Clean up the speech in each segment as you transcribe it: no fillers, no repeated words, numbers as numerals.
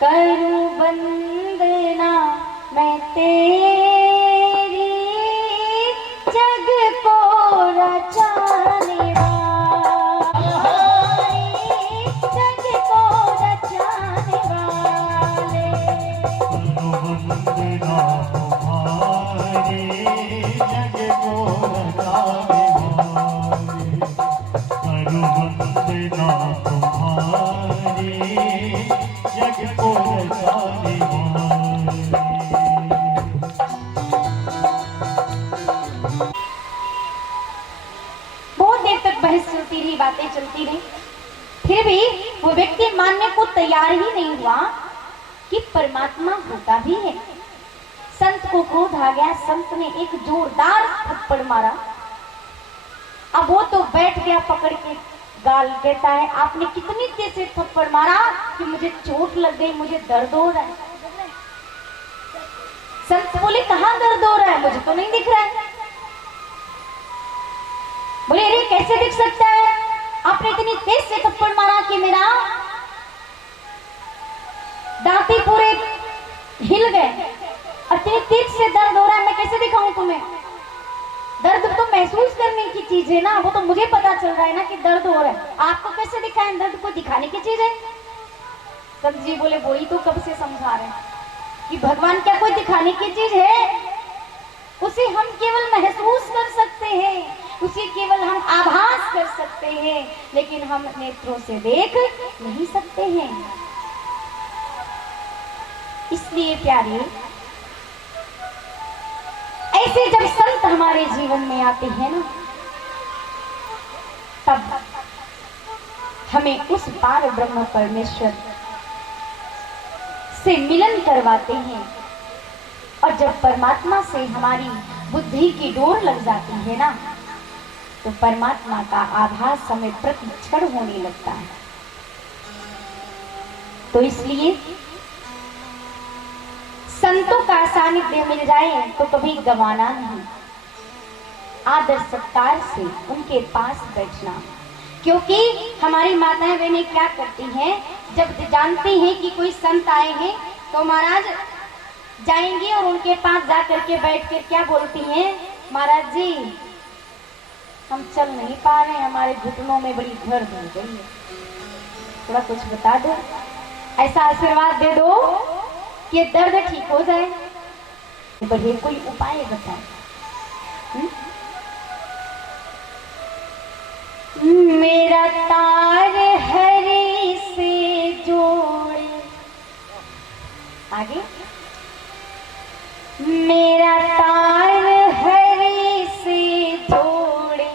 करूं वंदना मैं तेरी, जग को रचाने वाले, जग को रचाने वाले। करूं वंदना तुम्हारी, जग को रचाने वाले। करूं वंदना तुम्हारी, जग को रचाने वाले। बहुत देर तक बहस चलती रही, बातें चलती रही, फिर भी वो व्यक्ति मानने को तैयार ही नहीं हुआ कि परमात्मा होता भी है। संत को क्रोध आ गया, संत ने एक जोरदार थप्पड़ मारा। अब वो तो बैठ गया पकड़ के गाल, कहता है आपने कितनी तेज से थप्पड़ मारा कि मुझे चोट लग गई, मुझे दर्द हो रहा है। संत बोले कहाँ दर्द हो रहा है, मुझे तो नहीं दिख रहा है। बोले अरे कैसे दिख सकता है, आपने इतनी तेज से थप्पड़ मारा कि मेरा दांती पूरे हिल गए, इतनी तेज से दर्द हो रहा है, मैं कैसे दिखाऊं तुम्हें। दर्द तो महसूस करने की चीज है ना, वो तो मुझे पता चल रहा है ना कि दर्द हो रहा है, आपको कैसे दिखाएं, दर्द को दिखाने की चीज है। संत जी बोले वही तो कब से समझा रहे हैं कि भगवान क्या कोई दिखाने की चीज है, उसे हम केवल महसूस कर सकते हैं, उसे केवल हम आभास कर सकते हैं, लेकिन हम नेत्रों से देख नहीं सकते हैं। इसलिए प्यारे, ऐसे जब संत हमारे जीवन में आते हैं ना, तब हमें उस पार ब्रह्म परमेश्वर से मिलन करवाते हैं। और जब परमात्मा से हमारी बुद्धि की डोर लग जाती है ना, तो परमात्मा का आभास हमें प्रति क्षण होने लगता है। तो इसलिए संतों का सानिध्य मिल जाए तो कभी गवाना नहीं, आदर सत्कार से उनके पास बैठना। क्योंकि हमारी माताएं बहनें क्या करती हैं, जब जानती हैं कि कोई संत आए हैं तो महाराज जाएंगी और उनके पास जा करके बैठ कर क्या बोलती हैं, महाराज जी हम चल नहीं पा रहे, हमारे घुटनों में बड़ी दर्द हो गई है, थोड़ा कुछ बता दो, ऐसा आशीर्वाद दे दो कि दर्द ठीक हो जाए, बढ़िया कोई उपाय बताए। मेरा तार हरि से जोड़े, आगे मेरा तार हरि से जोड़े,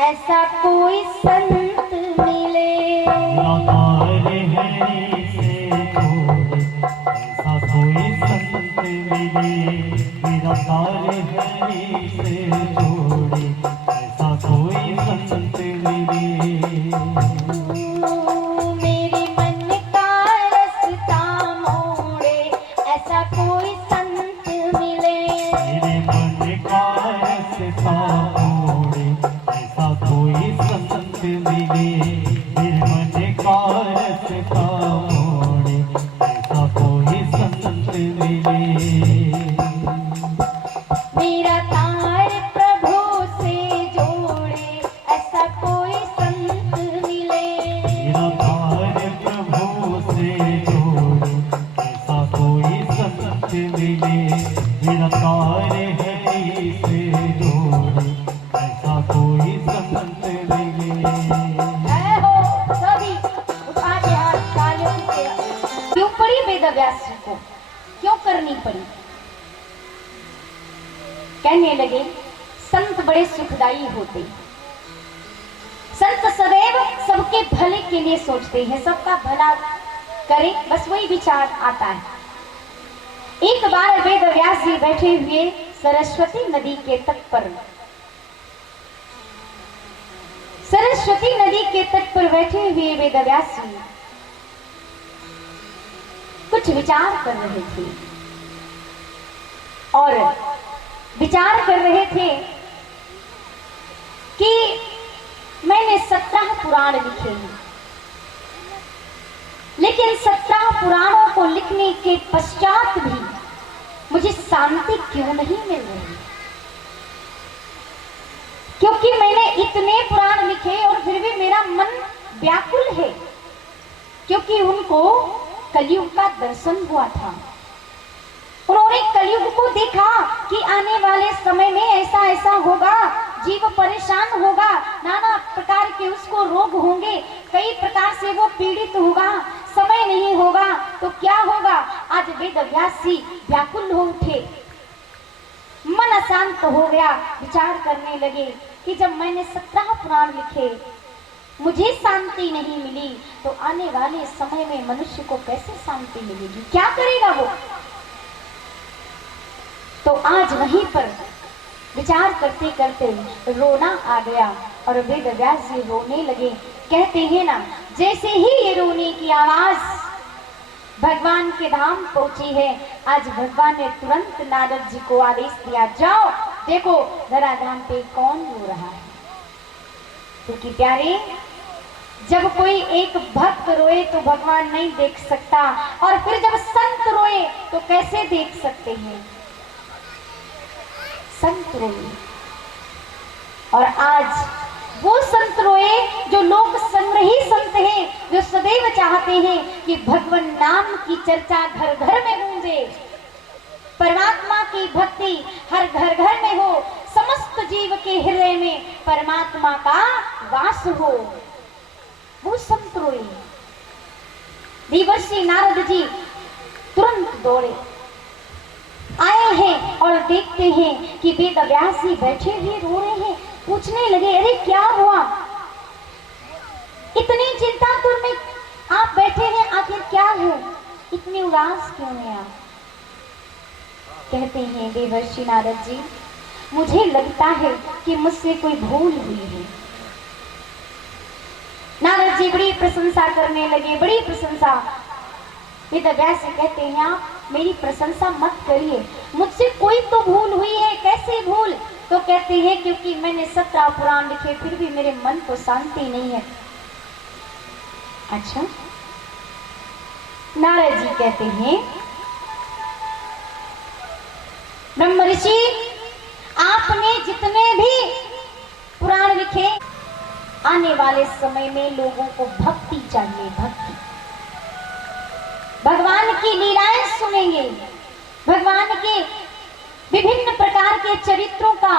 ऐसा कोई संत मिले। मेरा तार हरि से जोड़े, ऐसा कोई संत मिले। मेरा तार हरि से जोड़े, ऐसा कोई संत मिले। मेरे मन का रास्ता मोड़े, ऐसा कोई संत मिले। मेरे मन का रास्ता मोड़े, ऐसा कोई संत मिले। मेरे मन का रास्ता मोड़े, ऐसा कोई संत मिले। मेरा तार प्रभु से जोड़े, ऐसा कोई संत मिले। मेरा तार प्रभु से जोड़े, ऐसा कोई संत मिले। मेरा तार हरि से जोड़े, ऐसा कोई संत मिले। है हो सभी उठा के हाथ तालियों से। क्यों पड़ी वेदव्यास जी को, क्यों करनी पड़ी? कहने लगे संत बड़े सुखदायी होते, संत सदैव सबके भले के लिए सोचते हैं, सबका भला करे, बस वही विचार आता है। एक बार वेदव्यास जी बैठे हुए सरस्वती नदी के तट पर, सरस्वती नदी के तट पर बैठे हुए वेदव्यास जी कुछ विचार कर रहे थे, और विचार कर रहे थे कि मैंने 17 पुराण लिखे हैं, लेकिन 17 पुराणों को लिखने के पश्चात भी मुझे शांति क्यों नहीं मिल रही? क्योंकि मैंने इतने पुराण लिखे और फिर भी मेरा मन व्याकुल है, क्योंकि उनको कलयुग का दर्शन हुआ था। उन्होंने कलयुग को देखा कि आने वाले समय में ऐसा ऐसा होगा, जीव परेशान होगा, नाना प्रकार के उसको रोग होंगे, कई प्रकार से वो पीड़ित होगा, समय नहीं होगा तो क्या होगा। आज वेद व्यास जी व्याकुल हो उठे, मन अशांत हो गया, विचार करने लगे कि जब मैंने 17 पुराण लिखे मुझे शांति नहीं मिली तो आने वाले समय में मनुष्य को कैसे शांति मिलेगी, क्या करेगा वो। तो आज वहीं पर विचार करते करते रोना आ गया और वेद व्यास जी रोने लगे। कहते हैं ना, जैसे ही ये रोने की आवाज भगवान के धाम पहुंची है, आज भगवान ने तुरंत नारद जी को आदेश दिया, जाओ देखो धराधाम पे कौन रो रहा है। क्योंकि प्यारे, जब कोई एक भक्त रोए तो भगवान नहीं देख सकता, और फिर जब संत रोए तो कैसे देख सकते हैं। संत रोए, और आज वो संत रोए जो लोक संग्रही संत हैं, जो सदैव चाहते हैं कि भगवान नाम की चर्चा घर घर में गूंजे, परमात्मा की भक्ति हर घर घर में हो, समस्त जीव के हृदय में परमात्मा का वास हो। वो संत रोए। देवर्षि नारद जी तुरंत दौड़े आए हैं और देखते हैं कि वेद व्यास जी बैठे ही रो रहे हैं। पूछने लगे, अरे क्या हुआ, इतनी चिंतातुर में आप बैठे हैं, आखिर क्या है, इतने उदास क्यों हैं आप। कहते हैं देवर्षि नारद जी, मुझे लगता है कि मुझसे कोई भूल हुई है। नारद जी बड़ी प्रशंसा करने लगे, बड़ी प्रशंसा। वेद व्यास कहते हैं, आप मेरी प्रशंसा मत करिए, मुझसे कोई तो भूल हुई है। कैसे भूल? तो कहते हैं क्योंकि मैंने 17 पुराण लिखे फिर भी मेरे मन को शांति नहीं है। अच्छा, नारद जी कहते हैं, ब्रह्म ऋषि आपने जितने भी पुराण लिखे, आने वाले समय में लोगों को भक्ति चाहिए, भक्ति। भगवान की लीलाएं सुनेंगे, भगवान के विभिन्न प्रकार के चरित्रों का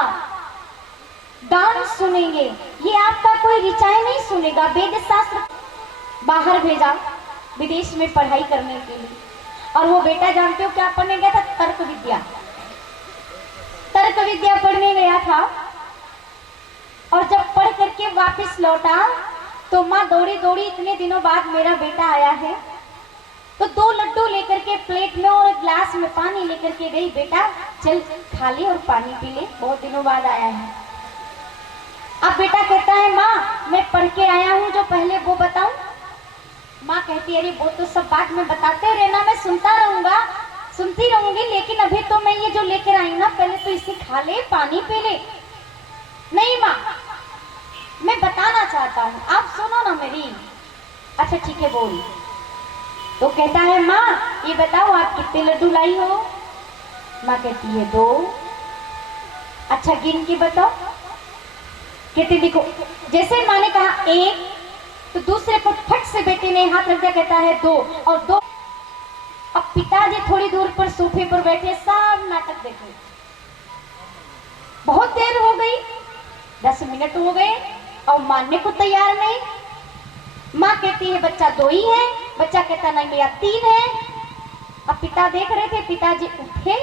गान सुनेंगे। ये आपका कोई ऋचाएं नहीं सुनेगा। वेद शास्त्र बाहर भेजा विदेश में पढ़ाई करने के लिए, और वो बेटा जानते हो क्या पढ़ने गया था? तर्क विद्या। तर्क विद्या पढ़ने गया था, और जब पढ़ करके वापस लौटा तो माँ दौड़ी दौड़ी, इतने दिनों बाद मेरा बेटा आया है, तो 2 लड्डू लेकर के प्लेट में और ग्लास में पानी लेकर के गई, बेटा चल खा ले और पानी पी ले, बहुत दिनों बाद आया है। अब बेटा कहता है, माँ मैं पढ़ के आया हूँ, जो पहले वो बताऊं। माँ कहती है, अरे वो तो सब बात में बताते रहना, मैं सुनता रहूंगा, सुनती रहूंगी, लेकिन अभी तो मैं ये जो लेकर आई ना, पहले तो इसे खा ले, पानी पी ले। नहीं माँ, मैं बताना चाहता हूँ, आप सुनो ना मेरी। अच्छा ठीक है बोल। तो कहता है, माँ ये बताओ आप कितने लड्डू लाई हो? माँ कहती है 2। अच्छा गिन के बताओ। कहते देखो, जैसे माँ ने कहा 1, तो दूसरे को फट से बेटे ने हाथ रख दिया, कहता है 2 और 2। अब पिताजी थोड़ी दूर पर सोफे पर बैठे सब नाटक देखे। बहुत देर हो गई, 10 मिनट हो गए और मानने को तैयार नहीं। माँ कहती है बच्चा 2 ही है, बच्चा कहता नहीं भैया 3 है। अब पिता देख रहे थे, पिताजी उठे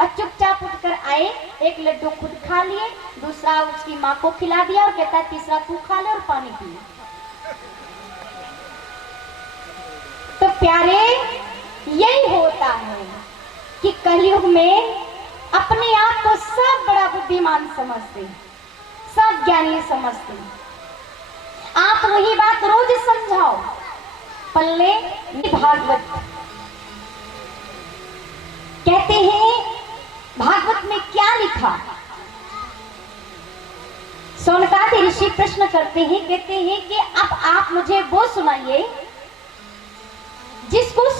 और चुपचाप उठकर आए, 1 लड्डू खुद खा लिए, दूसरा उसकी माँ को खिला दिया, और कहता तीसरा तू खा ले और पानी पी ले। तो प्यारे, यही होता है कि कलयुग में अपने आप को सब बड़ा बुद्धिमान समझते, सब ज्ञानी समझते। आप वही बात रोज समझाओ। पल्ले भागवत कहते हैं, भागवत में क्या लिखा? सौनकादि ऋषि प्रश्न करते हैं, कहते हैं कि अब आप मुझे वो सुनाइए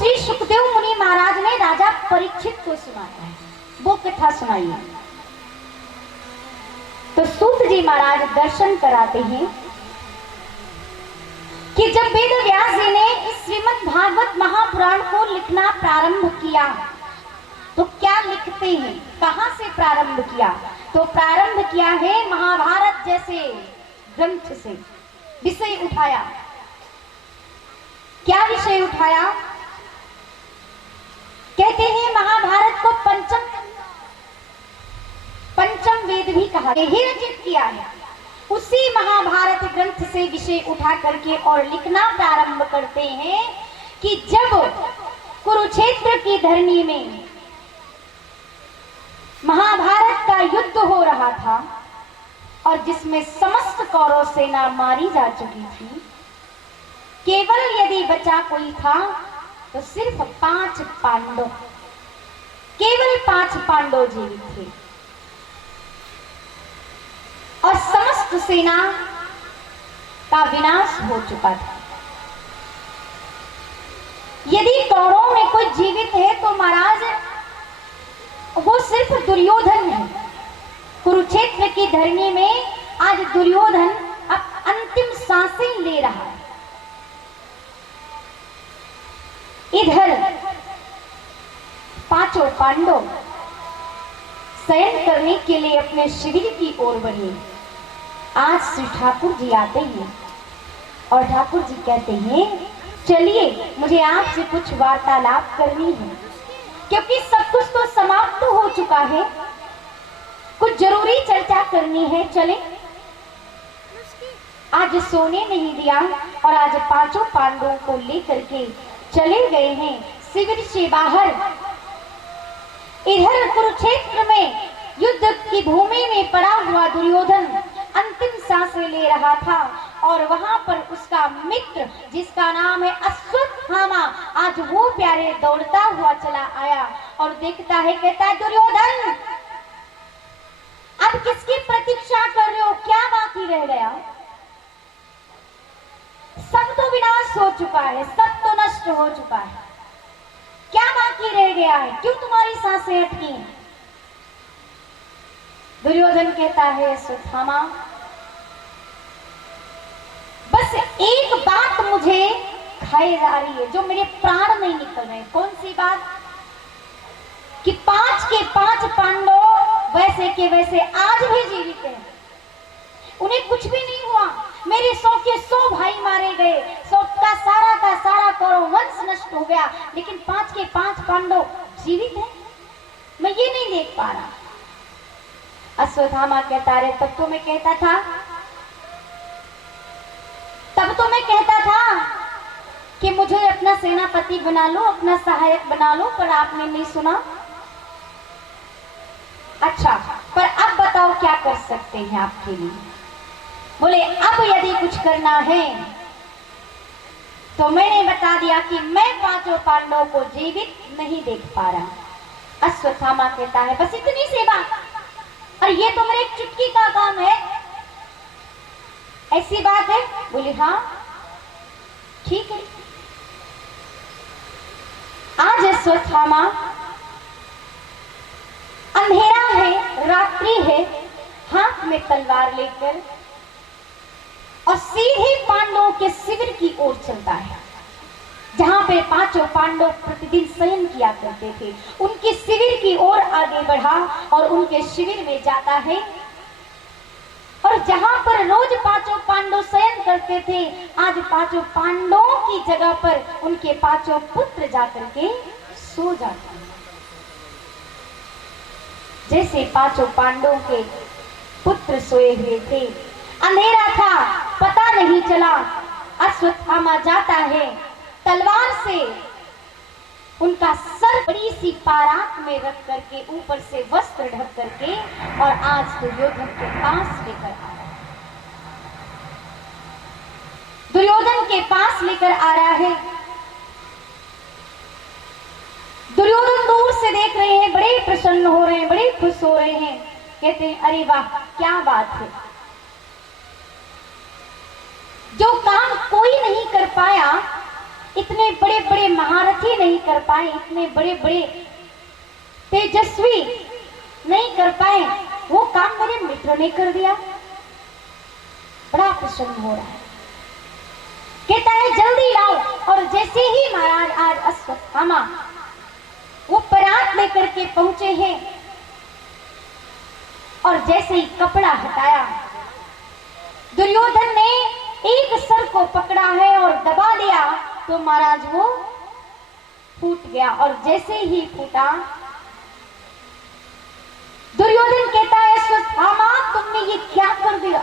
श्री सुखदेव मुनि महाराज ने राजा परीक्षित को सुनाया है। वो कथा सुनाइए। तो सूत जी महाराज दर्शन कराते हैं कि जब वेद व्यास जी ने इस श्रीमद् भागवत महापुराण को लिखना प्रारंभ किया तो क्या लिखते हैं, कहां से प्रारंभ किया? तो प्रारंभ किया है महाभारत जैसे ग्रंथ से। विषय उठाया, क्या विषय उठाया? कहते हैं महाभारत को पंचम वेद भी कहा, ही रचित किया है। उसी महाभारत ग्रंथ से विषय उठा करके और लिखना प्रारंभ करते हैं कि जब कुरुक्षेत्र की धरनी में महाभारत का युद्ध हो रहा था और जिसमें समस्त कौरव सेना मारी जा चुकी थी, केवल यदि बचा कोई था तो सिर्फ 5 पांडव, केवल 5 पांडव जीवित थे और समस्त सेना का विनाश हो चुका था। यदि कौरवों में कोई जीवित है तो महाराज वो सिर्फ दुर्योधन है। कुरुक्षेत्र की धरनी में आज दुर्योधन अब अंतिम सांसें ले रहा है। इधर 5 पांडव शयन करने के लिए अपने शिविर की ओर बढ़े। आज श्री ठाकुर जी आते हैं और ठाकुर जी कहते हैं चलिए मुझे आपसे कुछ वार्तालाप करनी है, क्योंकि सब कुछ तो समाप्त हो चुका है, कुछ जरूरी चर्चा करनी है, चले। आज सोने नहीं दिया और आज 5 पांडवों को लेकर के चले गए हैं शिविर से बाहर। इधर कुरुक्षेत्र में युद्ध की भूमि में पड़ा हुआ दुर्योधन अंतिम सांसें ले रहा था और वहां पर उसका मित्र जिसका नाम है अश्वत्थामा, आज वो प्यारे दौड़ता हुआ चला आया और देखता है, कहता है दुर्योधन अब किसकी प्रतीक्षा कर रहे हो, क्या बाकी रह गया? सब तो विनाश हो चुका है, सब तो नष्ट हो चुका है, क्या बाकी रह गया है? क्यों तुम्हारी सांसें अटकी? दुर्योधन कहता है अश्वत्थामा बस एक बात मुझे खाए जा रही है, जो मेरे प्राण नहीं निकल रहे। कौन सी बात? कि 5 के 5 पांडव वैसे के वैसे आज भी जीवित हैं, उन्हें कुछ भी नहीं हुआ। मेरे 100 के 100 भाई मारे गए, 100 का सारा कौरव वंश नष्ट हो गया, लेकिन 5 के 5 पांडव जीवित हैं, मैं ये नहीं देख पा रहा। अश्वत्थामा कहता रहे तब तो मैं कहता था कि मुझे अपना सेनापति बना लो, अपना सहायक बना लो, पर आपने नहीं सुना। अच्छा, पर अब बताओ क्या कर सकते हैं आपके लिए? बोले अब यदि कुछ करना है तो मैंने बता दिया कि मैं 5 पांडवों को जीवित नहीं देख पा रहा। अश्वत्थामा कहता है बस इतनी सी बात, और ये तो मेरे चुटकी का काम है, ऐसी बात है? बोले हाँ ठीक है। आज अश्वत्थामा अंधेरा है, रात्रि है, हाथ में तलवार लेकर और सीधे पांडवों के शिविर की ओर चलता है, जहां पे 5 पांडव प्रतिदिन शयन किया करते थे। उनके शिविर की ओर आगे बढ़ा और उनके शिविर में जाता है, और जहां पर रोज 5 पांडव शयन करते थे, आज 5 पांडवों की जगह पर उनके 5 पुत्र जाकर के सो जाते हैं। जैसे 5 पांडवों के पुत्र सोए हुए थे, अंधेरा था, पता नहीं चला। अश्वत्थामा जाता है, तलवार से उनका सर बड़ी सी पारात में रख करके ऊपर से वस्त्र ढक करके और आज दुर्योधन के पास लेकर आ रहा है। दुर्योधन के पास लेकर आ रहा है। दुर्योधन दूर से देख रहे हैं, बड़े प्रसन्न हो रहे हैं, बड़े खुश हो रहे हैं। कहते हैं अरे वाह क्या बात है, जो काम कोई नहीं कर पाया इतने बड़े बड़े महारथी नहीं कर पाए, इतने बड़े बड़े तेजस्वी नहीं कर पाए, वो काम मेरे मित्र ने कर दिया। बड़ा प्रसन्न हो रहा है, कहता है जल्दी लाओ। और जैसे ही महाराज आज अश्वत्थामा वो परात लेकर के पहुंचे हैं और जैसे ही कपड़ा हटाया, दुर्योधन ने एक सर को पकड़ा है और दबा दिया तो महाराज वो फूट गया। और जैसे ही फूटा, दुर्योधन कहता है अश्वत्थामा तुमने ये क्या कर दिया,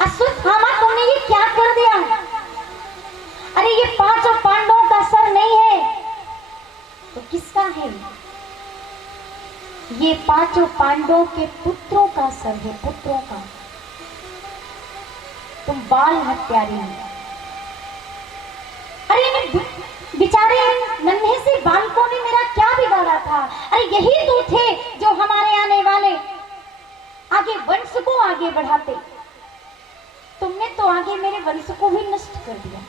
अश्वत्थामा तुमने ये क्या कर दिया। अरे ये पांचों पांडवों का सर नहीं है तो किसका है, ये पांचों पांडवों के पुत्रों का सर है, पुत्रों का। तुम बाल हत्यारे हो। अरे बेचारे नन्हे से बालकों ने मेरा क्या बिगाड़ा था। अरे यही तो थे जो हमारे आने वाले आगे वंश को आगे बढ़ाते। तुमने तो आगे मेरे वंश को भी नष्ट कर दिया।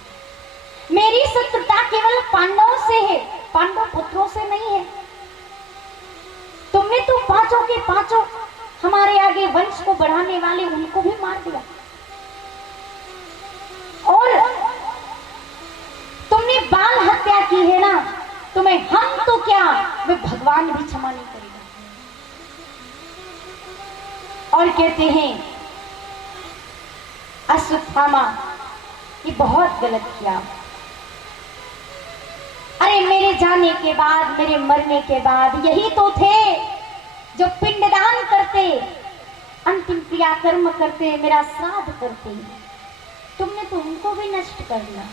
मेरी शत्रुता केवल पांडवों से है, पांडव पुत्रों से नहीं है। तुमने तो पांचों के पांचों हमारे आगे वंश को बढ़ाने वाले उनको भी मार दिया। और तुमने बाल हत्या की है ना, तुम्हें हम तो क्या, वे भगवान भी क्षमा नहीं करेगा। और कहते हैं अश्वत्थामा ये बहुत गलत किया। अरे मेरे जाने के बाद, मेरे मरने के बाद यही तो थे जो पिंडदान करते, अंतिम क्रियाकर्म करते, मेरा श्राद्ध करते। तुमने तो उनको भी नष्ट कर दिया।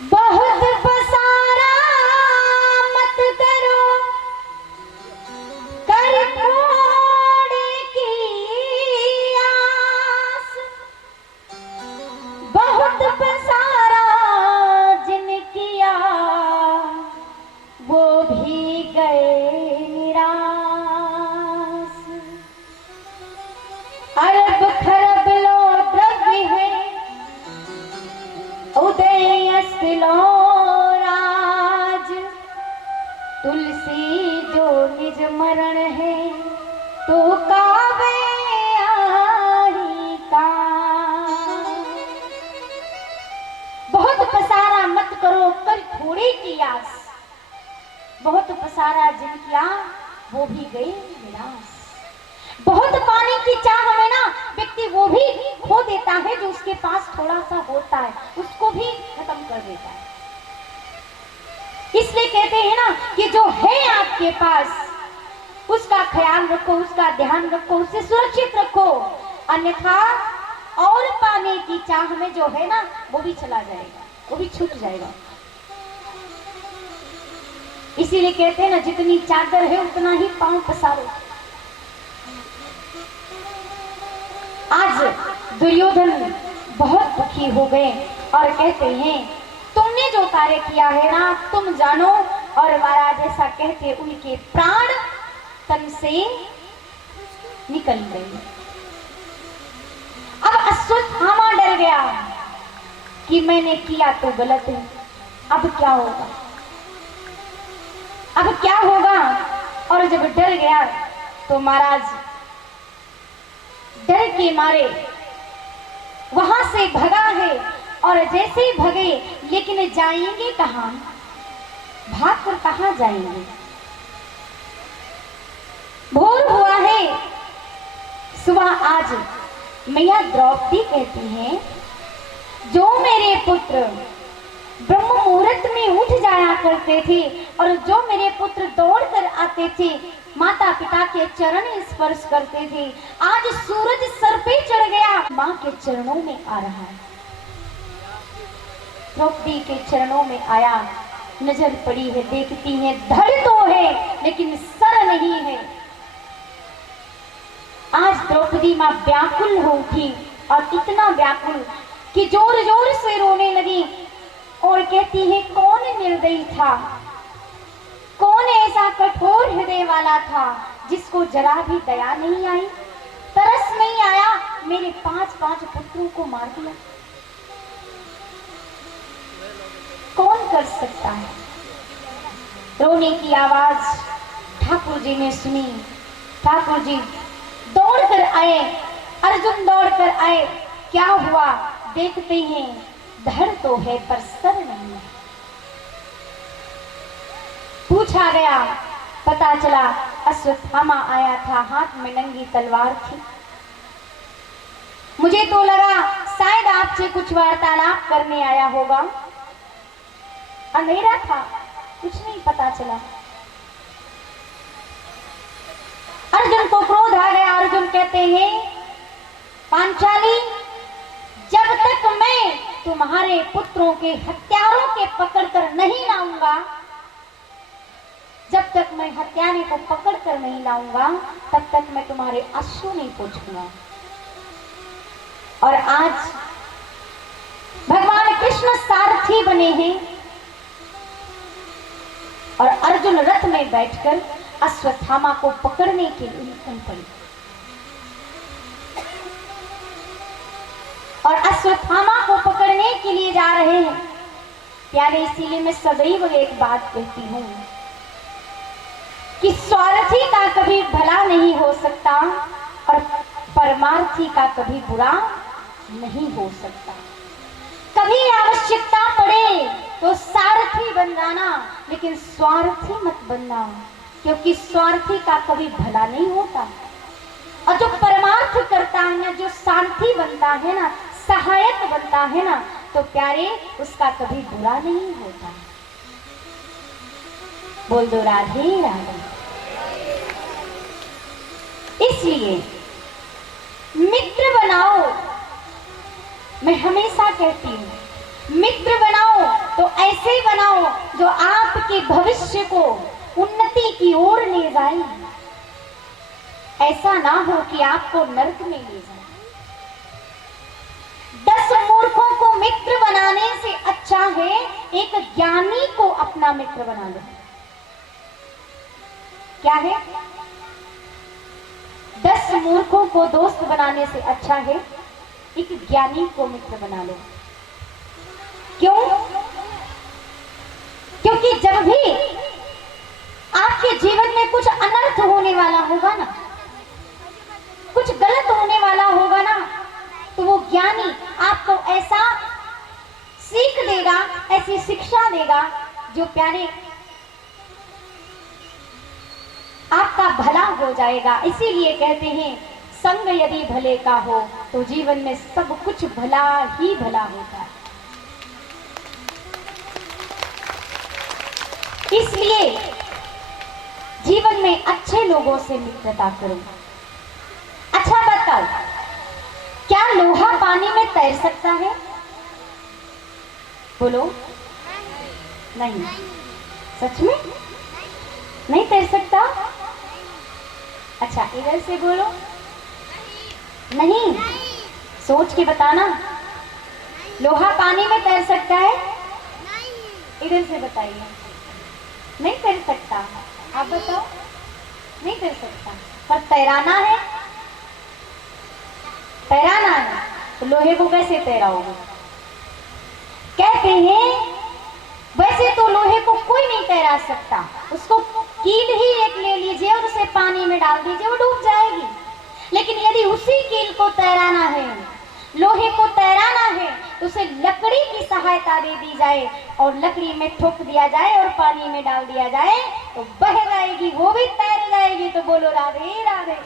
बहुत पसारा मत करो कर थोड़े की आस, बहुत पसारा जिन किया वो भी गए निराश। अरब खरब लो द्रव्य है उदय अस्लो राज, तुलसी जो निज मरण है तो कावे आही का। बहुत पसारा मत करो कर थोड़े की आस, बहुत पसारा जिन किया वो भी गए निराश। बहुत पानी की चाह में ना व्यक्ति वो भी खो देता है जो उसके पास थोड़ा सा होता है, उसको भी खत्म कर देता है। इसलिए कहते हैं ना कि जो है आपके पास उसका ख्याल रखो, उसका ध्यान रखो, उसे सुरक्षित रखो, अन्यथा और पाने की चाह में जो है ना वो भी चला जाएगा, वो भी छूट जाएगा। इसीलिए कहते हैं ना जितनी चादर है उतना ही पांव पसारो। आज दुर्योधन बहुत दुखी हो गए और कहते हैं तुमने जो कार्य किया है ना तुम जानो। और महाराज ऐसा कहते उनके प्राण तन से निकल गए। अब अश्वत्थामा डर गया कि मैंने किया तो गलत है, अब क्या होगा, अब क्या होगा। और जब डर गया तो महाराज डर के मारे वहां से भगा है। और जैसे ही भगे, लेकिन जाएंगे कहां, भाग कर कहां जाएंगे। भोर हुआ है, सुबह आज मैया द्रौपदी कहती हैं जो मेरे पुत्र ब्रह्म मुहूर्त में उठ जाया करते थे और जो मेरे पुत्र दौड़ कर आते थे, माता पिता के चरण स्पर्श करते थे, आज सूरज सर पे चढ़ गया, माँ के चरणों में आ रहा है। द्रौपदी के चरणों में आया, नजर पड़ी है, देखती है धड़ तो है लेकिन सर नहीं है। आज द्रौपदी माँ व्याकुल हो उठी और इतना व्याकुल कि जोर जोर से रोने लगी और कहती है कौन निर्दयी था, कौन ऐसा कठोर हृदय वाला था जिसको जरा भी दया नहीं आई, तरस तरस नहीं आया, मेरे 5 पुत्रों को मार दिया? कौन कर सकता है? रोने की आवाज ठाकुर जी ने सुनी। ठाकुर जी दौड़कर आए, अर्जुन दौड़कर आए। क्या हुआ? देखते हैं धड़ तो है पर सर नहीं है। पूछा गया, पता चला अश्वत्थामा आया था, हाथ में नंगी तलवार थी। मुझे तो लगा शायद आपसे कुछ वार्तालाप करने आया होगा। अंधेरा था, कुछ नहीं पता चला। अर्जुन को क्रोध आ गया। अर्जुन कहते हैं, पांचाली, जब तक मैं तुम्हारे पुत्रों के हत्यारों के पकड़कर नहीं लाऊंगा, जब तक मैं हत्यारे को पकड़कर नहीं लाऊंगा, तब तक मैं तुम्हारे अश्रु नहीं पोंछूंगा। और आज भगवान कृष्ण सारथी बने हैं और अर्जुन रथ में बैठकर अश्वत्थामा को पकड़ने के लिए निकल पड़े। और अश्वत्थामा को पकड़ने के लिए जा रहे हैं। प्यारे, इसीलिए मैं सदैव एक बात कहती हूं कि स्वार्थी का कभी भला नहीं हो सकता और परमार्थी का कभी बुरा नहीं हो सकता। कभी आवश्यकता पड़े तो सारथी बन जाना, लेकिन स्वार्थी मत बनना, क्योंकि स्वार्थी का कभी भला नहीं होता। और जो परमार्थ करता है ना, जो सारथी बनता है ना, सहायक बनता है ना, तो प्यारे उसका कभी बुरा नहीं होता। बोल दो राधे राधे। इसलिए मित्र बनाओ, मैं हमेशा कहती हूं, मित्र बनाओ तो ऐसे बनाओ जो आपके भविष्य को उन्नति की ओर ले जाए। ऐसा ना हो कि आपको नरक में ले जाए। 10 मूर्खों को मित्र बनाने से अच्छा है एक ज्ञानी को अपना मित्र बना लो। क्या है? 10 मूर्खों को दोस्त बनाने से अच्छा है एक ज्ञानी को मित्र बना लो। क्यों? क्योंकि जब भी आपके जीवन में कुछ अनर्थ होने वाला होगा ना, कुछ गलत होने वाला होगा ना, तो वो ज्ञानी आपको ऐसा सीख देगा, ऐसी शिक्षा देगा जो प्यारे आपका भला हो जाएगा। इसीलिए कहते हैं, संग यदि भले का हो तो जीवन में सब कुछ भला ही भला होता है। इसलिए जीवन में अच्छे लोगों से मित्रता करो। अच्छा बताओ, क्या लोहा पानी में तैर सकता है? बोलो। नहीं। सच में नहीं तैर सकता? अच्छा, इधर से बोलो। नहीं, सोच के बताना। लोहा पानी में तैर सकता है? इधर से बताइए। नहीं तैर सकता। आप बताओ। नहीं तैर सकता, पर तैराना है। तैराना है तो लोहे को कैसे तैराओगे? कहते हैं वैसे तो लोहे को कोई नहीं तैरा सकता, उसको कील ही एक ले लीजिए और उसे पानी में डाल दीजिए, वो डूब जाएगी। लेकिन यदि उसी कील को तैराना है, लोहे को तैराना है, तो उसे लकड़ी की सहायता दे दी जाए और लकड़ी में ठोक दिया जाए और पानी में डाल दिया जाए तो बह जाएगी, वो भी तैर जाएगी। तो बोलो राधे राधे।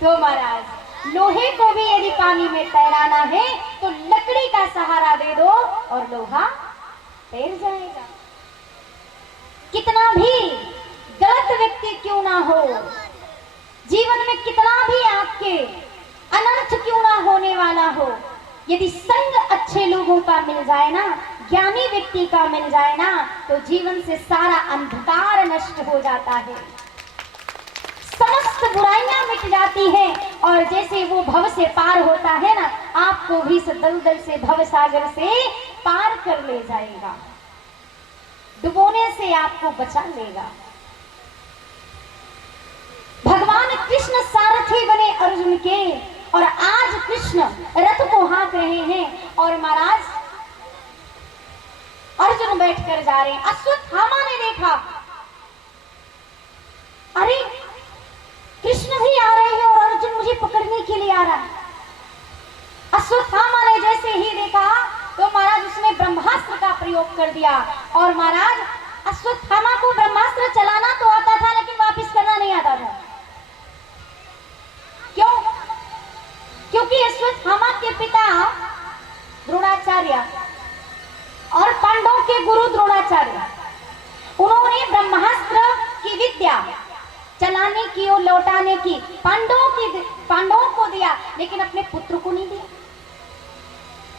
तो महाराज, लोहे को भी यदि पानी में तैराना है तो लकड़ी का सहारा दे दो और लोहा तैर जाएगा। कितना भी गलत व्यक्ति क्यों ना हो, जीवन में कितना भी आपके अनर्थ क्यों ना होने वाला हो, यदि संग अच्छे लोगों का मिल जाए ना, ज्ञानी व्यक्ति का मिल जाए ना, तो जीवन से सारा अंधकार नष्ट हो जाता है, समस्त बुराइयां मिट जाती हैं। और जैसे वो भव से पार होता है ना, आपको भी इस दलदल से, भव सागर से पार कर ले जाएगा, डुबोने से आपको बचा लेगा। भगवान कृष्ण सारथी बने अर्जुन के, और आज कृष्ण रथ को हाँक रहे हैं और महाराज अर्जुन बैठकर जा रहे हैं। अश्वत्थामा ने देखा, अरे कृष्ण भी आ रहे हैं और अर्जुन मुझे पकड़ने के लिए आ रहा है। अश्वत्थामा ने जैसे ही देखा तो महाराज उसने ब्रह्मास्त्र का प्रयोग कर दिया, और महाराज अश्वत्थामा को ब्रह्मास्त्र चलाना तो आता था लेकिन वापस करना नहीं आता था। क्यों? क्योंकि अश्वत्थामा के पिता द्रोणाचार्य और पांडवों के गुरु द्रोणाचार्य, उन्होंने ब्रह्मास्त्र की विद्या चलाने की और लौटाने की पांडवों को दिया, लेकिन अपने पुत्र को नहीं दिया।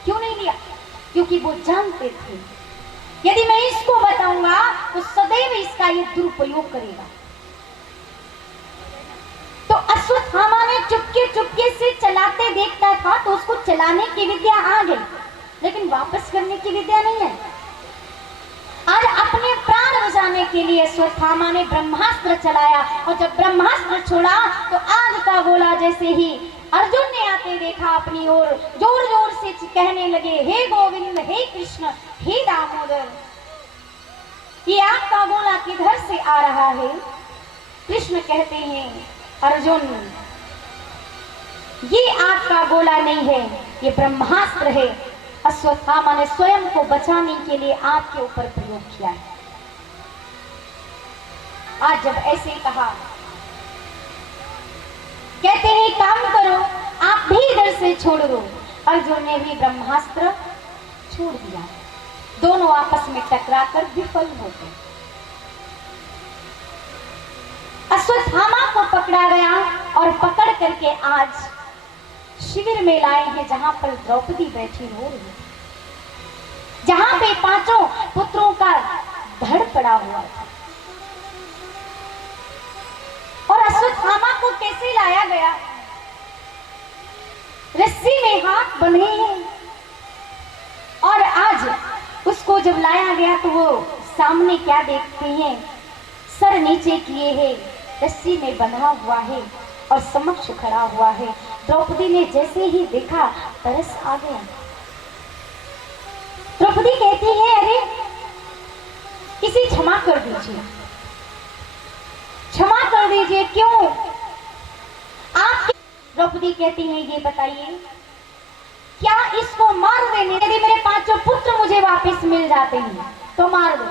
क्यों नहीं दिया? क्योंकि वो जानते थे यदि मैं इसको बताऊंगा तो सदैव इसका ये दुरुपयोग करेगा। तो अश्वत्थामा ने चुपके चुपके से चलाते देखता था तो उसको चलाने की विद्या आ गई, लेकिन वापस करने की विद्या नहीं है। आज अपने प्राण बचाने के लिए अश्वत्थामा ने ब्रह्मास्त्र चलाया, और जब ब्रह्मास्त्र छोड़ा तो आग का गोला जैसे ही अर्जुन ने आते देखा अपनी ओर, जोर जोर से कहने लगे, हे गोविंद, हे कृष्ण, हे दामोदर, ये आग का गोला किधर से आ रहा है? कृष्ण कहते हैं, अर्जुन, ये आग का गोला नहीं है, ये ब्रह्मास्त्र है। अश्वत्थामा ने स्वयं को बचाने के लिए आग के ऊपर प्रयोग किया है। आज जब ऐसे कहा, कहते हैं काम करो, आप भी इधर से छोड़ दो। अर्जुन ने भी ब्रह्मास्त्र छोड़ दिया, दोनों आपस में टकराकर विफल हो गए। अश्वत्थामा को पकड़ा गया और पकड़ करके आज शिविर में लाए हैं, जहां पर द्रौपदी बैठी हो रही है, जहां पे पांचों पुत्रों का धड़ पड़ा हुआ था। और अश्वत्थामा को कैसे लाया गया? रस्सी में हाथ बंधे हैं, और आज उसको जब लाया गया तो वो सामने क्या देखते हैं? सर नीचे किए है, रस्सी में बंधा हुआ है और समक्ष खड़ा हुआ है। द्रौपदी ने जैसे ही देखा तरस आ गया। द्रौपदी कहती है, अरे इसे क्षमा कर दीजिए, क्षमा कर दीजिए। क्यों? आप? द्रौपदी कहती है, ये बताइए, क्या इसको मार देने, यदि मेरे पांचों पुत्र मुझे वापस मिल जाते हैं तो मार दो,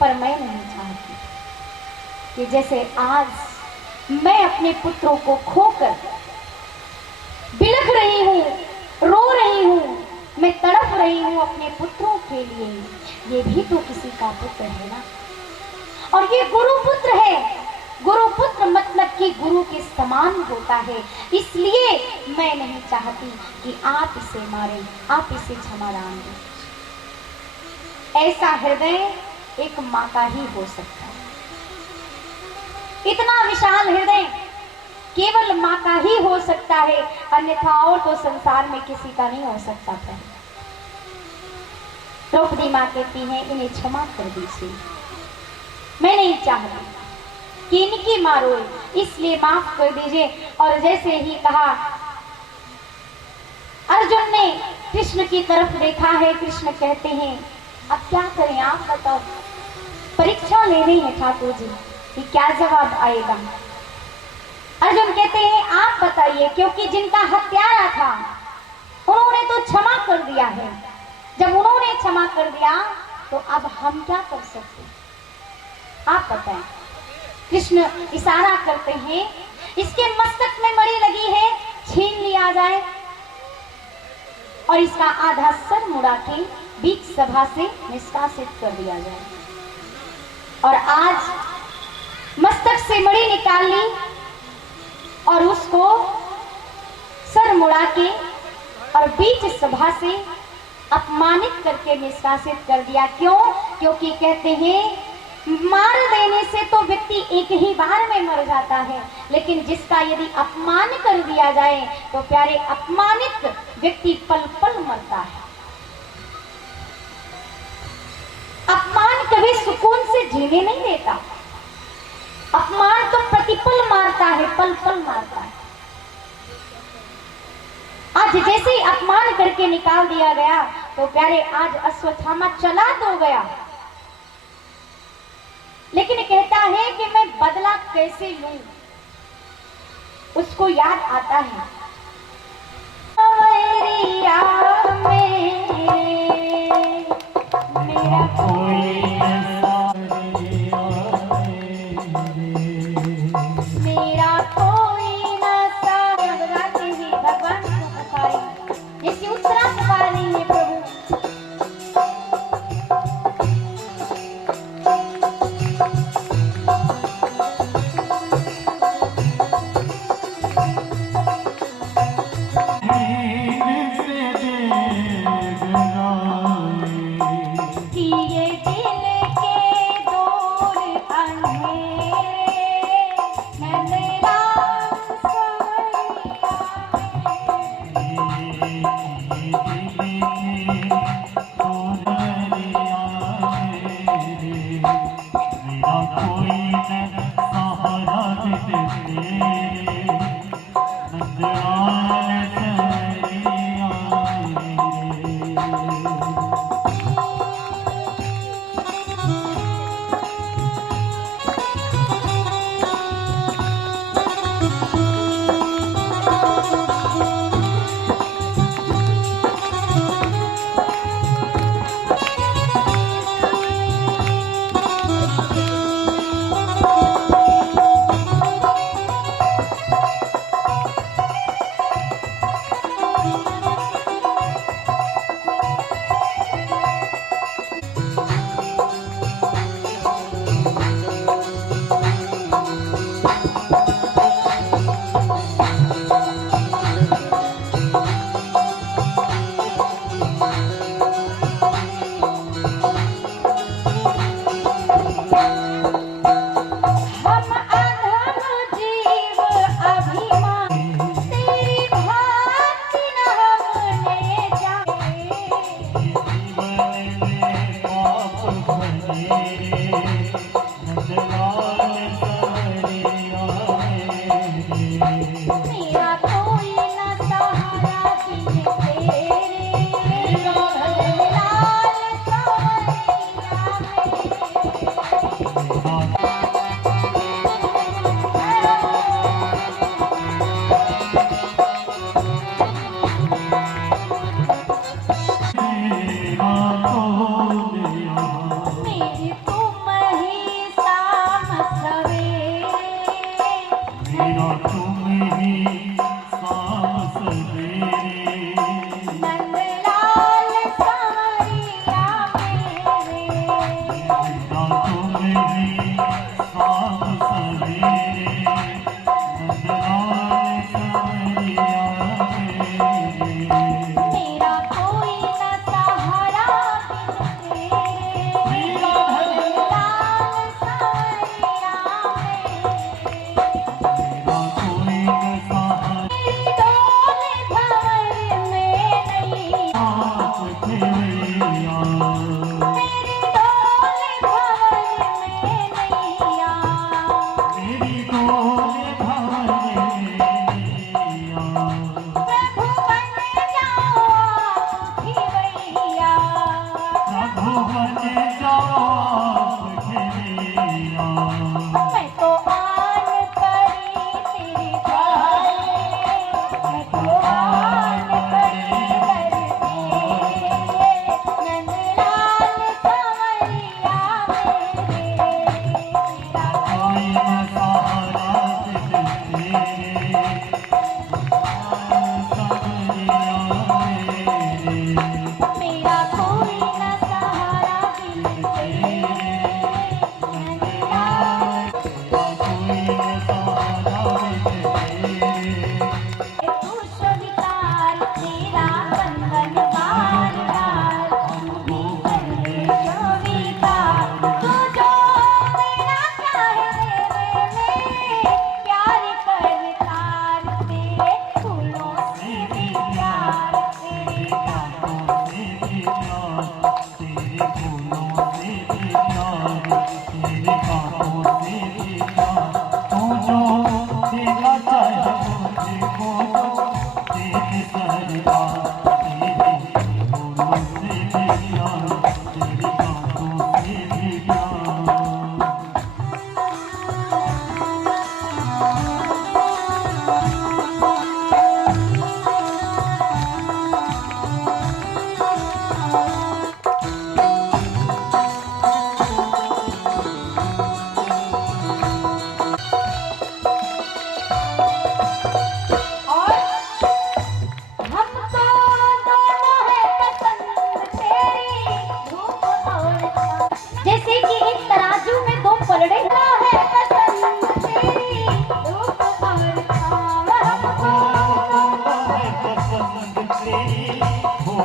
पर मैं नहीं चाहती कि जैसे आज मैं अपने पुत्रों को खोकर बिलख रही हूं, रो रही हूं, मैं तड़प रही हूं अपने पुत्रों के लिए, ये भी तो किसी का पुत्र है ना। और ये गुरुपुत्र है। गुरुपुत्र मतलब कि गुरु के समान होता है, इसलिए मैं नहीं चाहती कि आप इसे मारें, आप इसे क्षमादान दें। ऐसा हृदय एक माँ का ही हो सकता है। इतना विशाल हृदय केवल माँ का ही हो सकता है, अन्यथा और तो संसार में किसी का नहीं हो सकता था। द्रौपदी माँ कहती हैं, इन्हें क्षमा कर दीजिए, मैं नहीं चाहती कि इनकी मारो, इसलिए माफ कर दीजिए। और जैसे ही कहा, अर्जुन ने कृष्ण की तरफ देखा है। कृष्ण कहते हैं, अब क्या करें, आप बताओ, परीक्षा ले रही है ठाकुर जी कि क्या जवाब आएगा। अर्जुन कहते हैं, आप बताइए, क्योंकि जिनका हत्यारा था उन्होंने तो क्षमा कर दिया है। जब उन्होंने क्षमा कर दिया तो अब हम क्या कर सकते, आप बताएं। कृष्ण इशारा करते हैं, इसके मस्तक में मणि लगी है, छीन लिया जाए और इसका आधा सर मुड़ा के बीच सभा से निष्कासित कर दिया जाए। और आज मस्तक से मणि निकाल ली और उसको सर मुड़ा के और बीच सभा से अपमानित करके निष्कासित कर दिया। क्यों? क्योंकि कहते हैं, मार देने से तो व्यक्ति एक ही बार में मर जाता है, लेकिन जिसका यदि अपमान कर दिया जाए तो प्यारे, अपमानित व्यक्ति पल पल मरता है। अपमान कभी सुकून से जीने नहीं देता। अपमान तो प्रतिपल मारता है, पल पल मारता है। आज जैसे ही अपमान करके निकाल दिया गया तो प्यारे आज अश्वत्थामा चला तो गया, लेकिन कहता है कि मैं बदला कैसे लूं, उसको याद आता है मेरा कोई मेरा कोई न बदलाते हुए भगवान को पुकारे, जैसे उस तरह पुकार रही है प्रभु।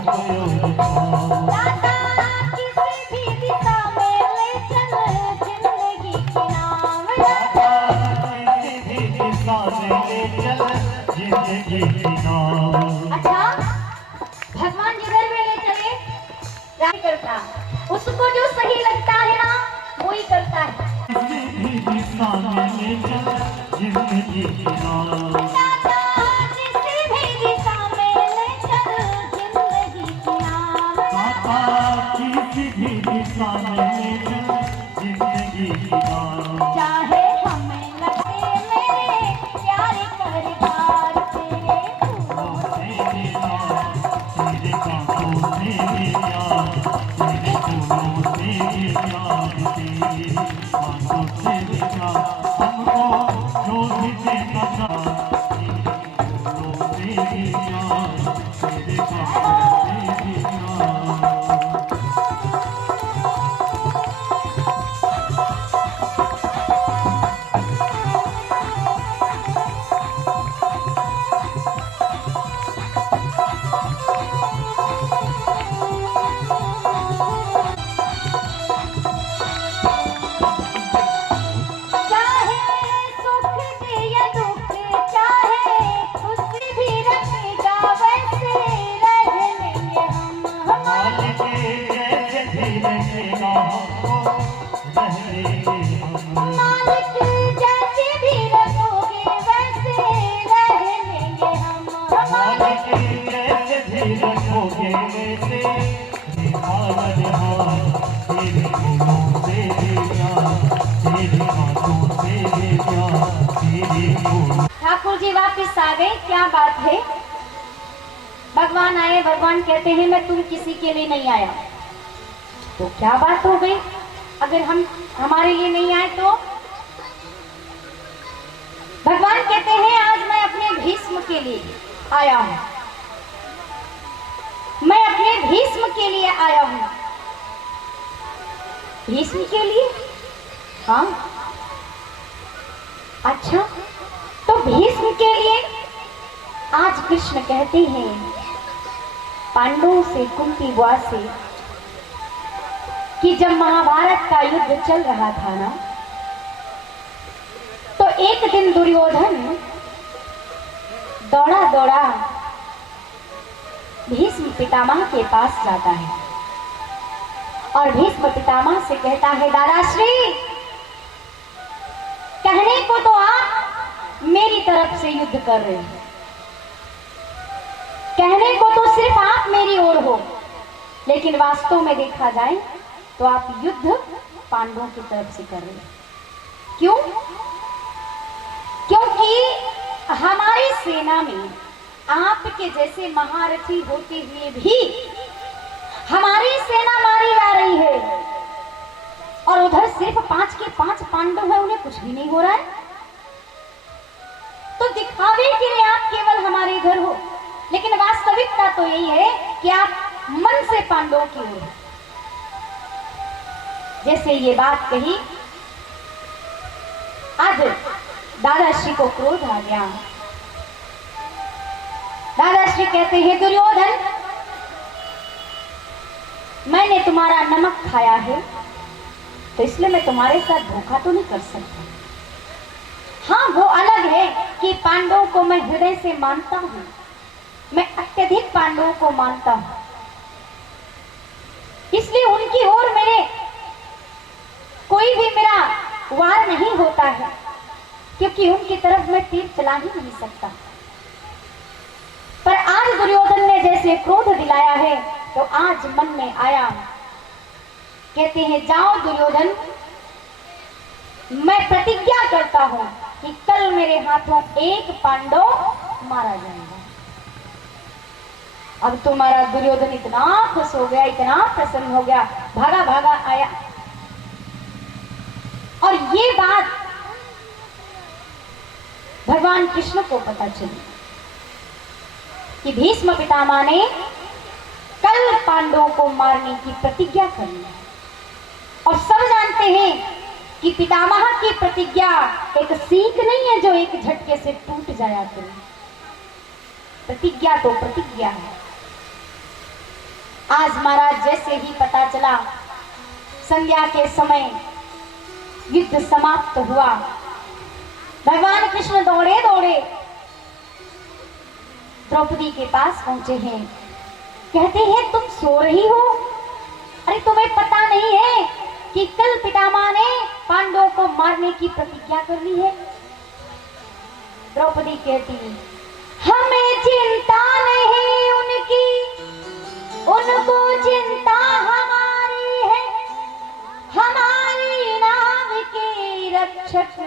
और पाओ। दादा किसी भी दिशा में ले चल जिंदगी के नाम। किसी भी दिशा में ले चल जिंदगी की नाव। अच्छा, भगवान जिधर में ले चले क्या करता, उसको जो सही लगता है ना वो ही करता है। किसी भी दिशा में ले चल जिंदगी की नाव। दादा किसी भी दिशा में ले चल जिंदगी की नाव। किसी भी दिशा में ले चल जिंदगी की नाव। चाहे हमें लगे मेरे प्यारे करतार तेरे फूलों तेरे प्यार, तेरे कांटों से भी प्यार, तेरे फूलों से भी प्यार, तेरे कांटों से भी प्यार, हमको जो भी देना चाह, तेरे फूलों से भी प्यार, तेरे कांटों से भी प्यार। चाहे सुख दे या दुख, चाहे खुशी भी रखेगा वैसे रह लेंगे हम। हमारे जैसे धीरे रहेगा हमको रहेंगे हम। मालिक जैसे भी रखोगे वैसे रह लेंगे हम। हमारे जैसे धीरे रखोगे वैसे निहार निहार, तेरे फूलों से भी प्यार, तेरे हाथों से भी प्यार, तेरे फूलों। ठाकुर जी वापिस आ गए, क्या बात है। भगवान आए, भगवान कहते हैं मैं तुम किसी के लिए नहीं आया। तो क्या बात हो गई, अगर हम हमारे लिए नहीं आए तो। भगवान कहते हैं आज मैं अपने भीष्म के लिए आया हूं, मैं अपने भीष्म के लिए आया हूं। भीष्म के लिए? हाँ, अच्छा, तो भीष्म के लिए आज कृष्ण कहते हैं पांडवों से, कुंती बुआ से, कि जब महाभारत का युद्ध चल रहा था ना, तो एक दिन दुर्योधन दौड़ा दौड़ा भीष्म पितामह के पास जाता है और भीष्म पितामह से कहता है दादाश्री, कहने को तो आप मेरी तरफ से युद्ध कर रहे हो, कहने को तो सिर्फ आप मेरी ओर हो, लेकिन वास्तव में देखा जाए तो आप युद्ध पांडवों की तरफ से कर रहे हो। क्यों? क्योंकि हमारी सेना में आपके जैसे महारथी होते हुए भी हमारी सेना मारी जा रही है और उधर सिर्फ 5 के 5 पांडव है, उन्हें कुछ भी नहीं हो रहा है। तो दिखावे के लिए आप केवल हमारे इधर हो, लेकिन वास्तविकता तो यही है कि आप मन से पांडवों की ओर हो। जैसे ये बात कही, आज दादाश्री को क्रोध आ गया। दादाश्री कहते हैं दुर्योधन, मैंने तुम्हारा नमक खाया है तो इसलिए मैं तुम्हारे साथ धोखा तो नहीं कर सकता। हाँ, वो अलग है कि पांडवों को मैं हृदय से मानता हूं, मैं अत्यधिक पांडवों को मानता हूं, इसलिए उनकी ओर मेरे कोई भी मेरा वार नहीं होता है, क्योंकि उनकी तरफ मैं तीर चला ही नहीं सकता। पर आज दुर्योधन ने जैसे क्रोध दिलाया है तो आज मन में आया। कहते हैं जाओ दुर्योधन, मैं प्रतिज्ञा करता हूं कि कल मेरे हाथों एक पांडव मारा जाएगा। अब तुम्हारा दुर्योधन इतना खुश हो गया, इतना प्रसन्न हो गया, भागा भागा आया। और ये बात भगवान कृष्ण को पता चली कि भीष्म पितामह ने कल पांडवों को मारने की प्रतिज्ञा कर ली। और सब जानते हैं कि पितामह की प्रतिज्ञा एक सीख नहीं है जो एक झटके से टूट जाया करे। प्रतिज्ञा तो प्रतिज्ञा है। आज महाराज जैसे ही पता चला संध्या के समय युद्ध समाप्त हुआ, भगवान कृष्ण दौड़े दौड़े द्रौपदी के पास पहुंचे हैं। कहते हैं तुम सो रही हो? अरे तुम्हें पता नहीं है कि कल पितामह ने पांडवों को मारने की प्रतिज्ञा कर ली है। द्रौपदी कहती हमें चिंता नहीं उनकी, उनको चिंता हमारी है, हमारी नाव के रक्षक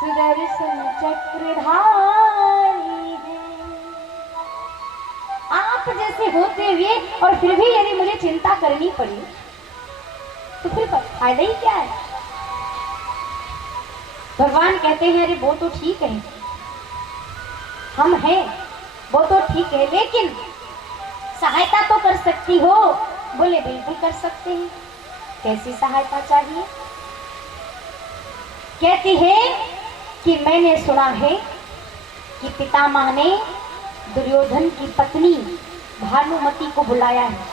सुदर्शन चक्रधारी है। आप जैसे होते हुए और फिर भी यदि मुझे चिंता करनी पड़ी तो फिर फायदा ही क्या है? भगवान कहते हैं अरे वो तो ठीक है, हम हैं वो तो ठीक है, लेकिन सहायता तो कर सकती हो। बोले बिल्कुल कर सकते हैं। कैसी सहायता चाहिए? कहती है कि मैंने सुना है कि पितामह ने दुर्योधन की पत्नी भानुमति को बुलाया है।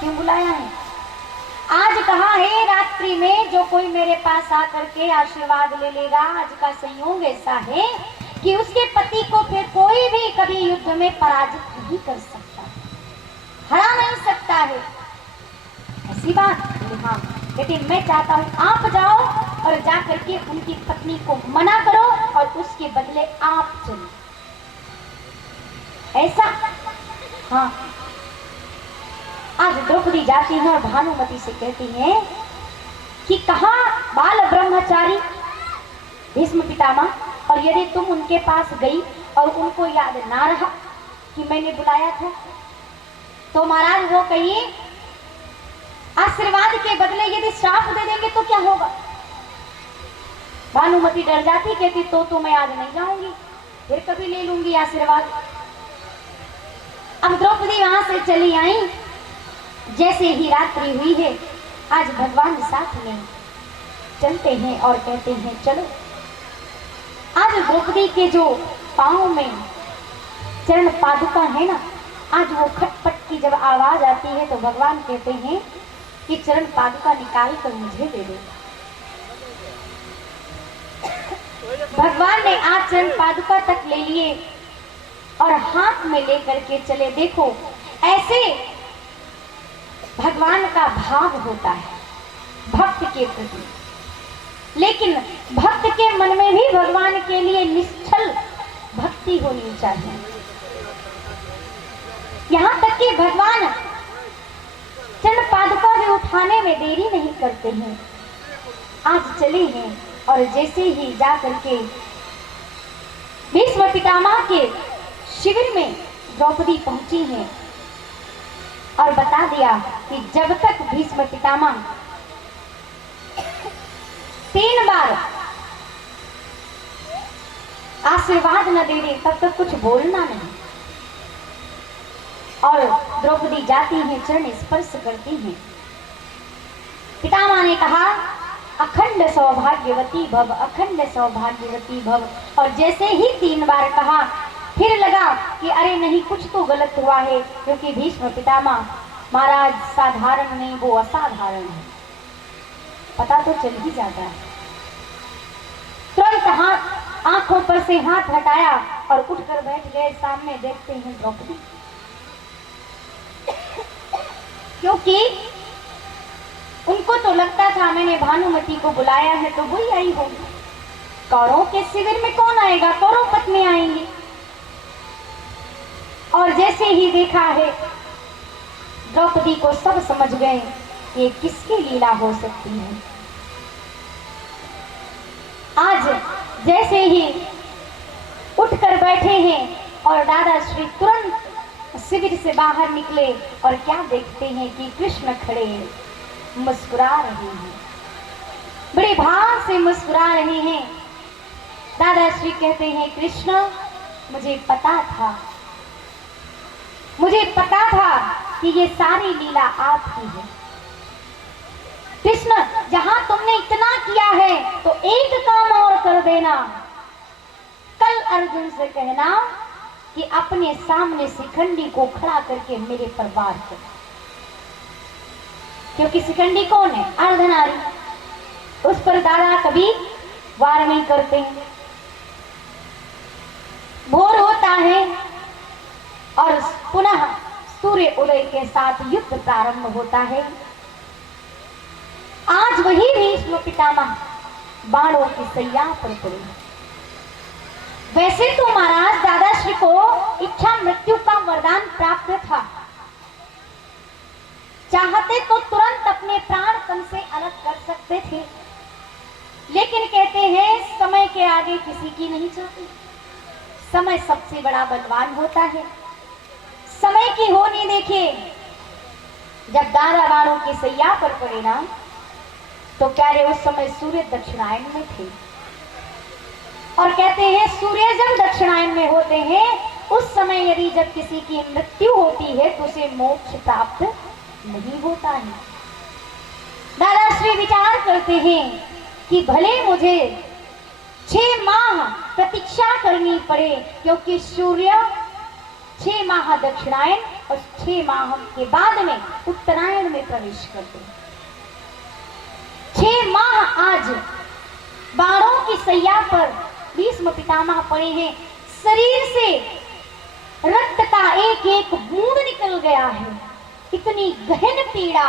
क्यों बुलाया है? आज कहा है रात्रि में जो कोई मेरे पास आकर के आशीर्वाद ले लेगा, आज का संयोग ऐसा है कि उसके पति को फिर कोई भी कभी युद्ध में पराजित नहीं कर सकता, हरा नहीं सकता है। ऐसी बात? हाँ, लेकिन मैं चाहता हूं आप जाओ और जाकर के उनकी पत्नी को मना करो और उसके बदले आप चलो। ऐसा? हाँ। आज द्रौपदी जाती है और भानुमति से कहती है कि कहाँ बाल ब्रह्मचारी भीष्म पितामह, और यदि तुम उनके पास गई और उनको याद ना रहा कि मैंने बुलाया था तो महाराज वो कहिए आशीर्वाद के बदले यदि श्राप दे देंगे तो क्या होगा? भानुमति डर जाती, कहती तो मैं आज नहीं जाऊंगी, फिर कभी ले लूंगी आशीर्वाद। अब द्रौपदी वहां से चली आई। जैसे ही रात्रि हुई है, आज भगवान साथ में चलते हैं और कहते हैं चलो। आज द्रौपदी के जो पांव में चरण पादुका है ना, आज वो खटपट की जब आवाज आती है तो भगवान कहते हैं कि चरण पादुका निकाल कर मुझे दे दो। भगवान ने आज चरण पादुका तक ले लिए और हाथ में लेकर के चले। देखो ऐसे भगवान का भाव होता है भक्त के प्रति, लेकिन भक्त के मन में भी भगवान के लिए निश्चल भक्ति होनी चाहिए। यहाँ तक कि भगवान चरण पादुका भी उठाने में देरी नहीं करते हैं। आज चले हैं और जैसे ही जा करके भीष्म पितामह के शिविर में द्रौपदी पहुंची हैं और बता दिया कि जब तक भीष्म पितामह 3 बार आशीर्वाद न दे दे तब तक कुछ बोलना नहीं। और द्रौपदी जाती हैं, चरण स्पर्श करती हैं। पितामह ने कहा अखंड सौभाग्यवती भव, अखंड सौभाग्यवती भव। और जैसे ही 3 बार कहा, फिर लगा कि अरे नहीं, कुछ तो गलत हुआ है, क्योंकि भीष्म पितामह महाराज साधारण नहीं, वो असाधारण है, पता तो चल ही जाता है। तुरंत हाथ, आंखों पर से हाथ हटाया और उठकर बैठ गए। सामने देखते हैं द्रौपदी, क्योंकि उनको तो लगता था मैंने भानुमति को बुलाया है तो वही आई होगी, कौरवों के शिविर में कौन आएगा, कौरव पत्नी आएंगी। और जैसे ही देखा है द्रौपदी को सब समझ गए ये किसकी लीला हो सकती है। आज जैसे ही उठकर बैठे हैं और दादा श्री तुरंत शिविर से बाहर निकले और क्या देखते हैं कि कृष्ण खड़े मुस्कुरा रहे हैं, बड़े भाव से मुस्कुरा रहे हैं। दादा श्री कहते हैं कृष्ण मुझे पता था कि ये सारी लीला आपकी है। कृष्ण जहां तुमने इतना किया है तो एक काम और कर देना, कल अर्जुन से कहना कि अपने सामने शिखंडी को खड़ा करके मेरे पर वार कर। क्योंकि शिखंडी कौन है? अर्धनारी। उस पर दादा कभी वार नहीं करते हैं। भोर होता है और पुनः सूर्य उदय के साथ युद्ध प्रारंभ होता है। आज वही भीष्म पितामह बाणों की सैया पर पड़े। वैसे तो महाराज दादाश्री को इच्छा मृत्यु का वरदान प्राप्त था, चाहते तो तुरंत अपने प्राण तन से अलग कर सकते थे, लेकिन कहते हैं समय के आगे किसी की नहीं चलती। समय सबसे बड़ा बलवान होता है। समय की होनी देखिए, जब दादा बाणों की सैया पर पड़े ना, तो प्यारे उस समय सूर्य दक्षिणायन में थे। और कहते हैं सूर्य जब दक्षिणायन में होते हैं, उस समय यदि जब किसी की मृत्यु होती है तो उसे मोक्ष प्राप्त नहीं होता है। दादाश्री विचार करते हैं कि भले मुझे 6 माह प्रतीक्षा करनी पड़े, क्योंकि सूर्य 6 माह दक्षिणायन और 6 माह के बाद में उत्तरायण में प्रवेश करते हैं। 6 माह आज बाणों की सैया पर भीष्म पितामह पड़े हैं। शरीर से रक्त का एक एक बूंद निकल गया है। इतनी गहन पीड़ा,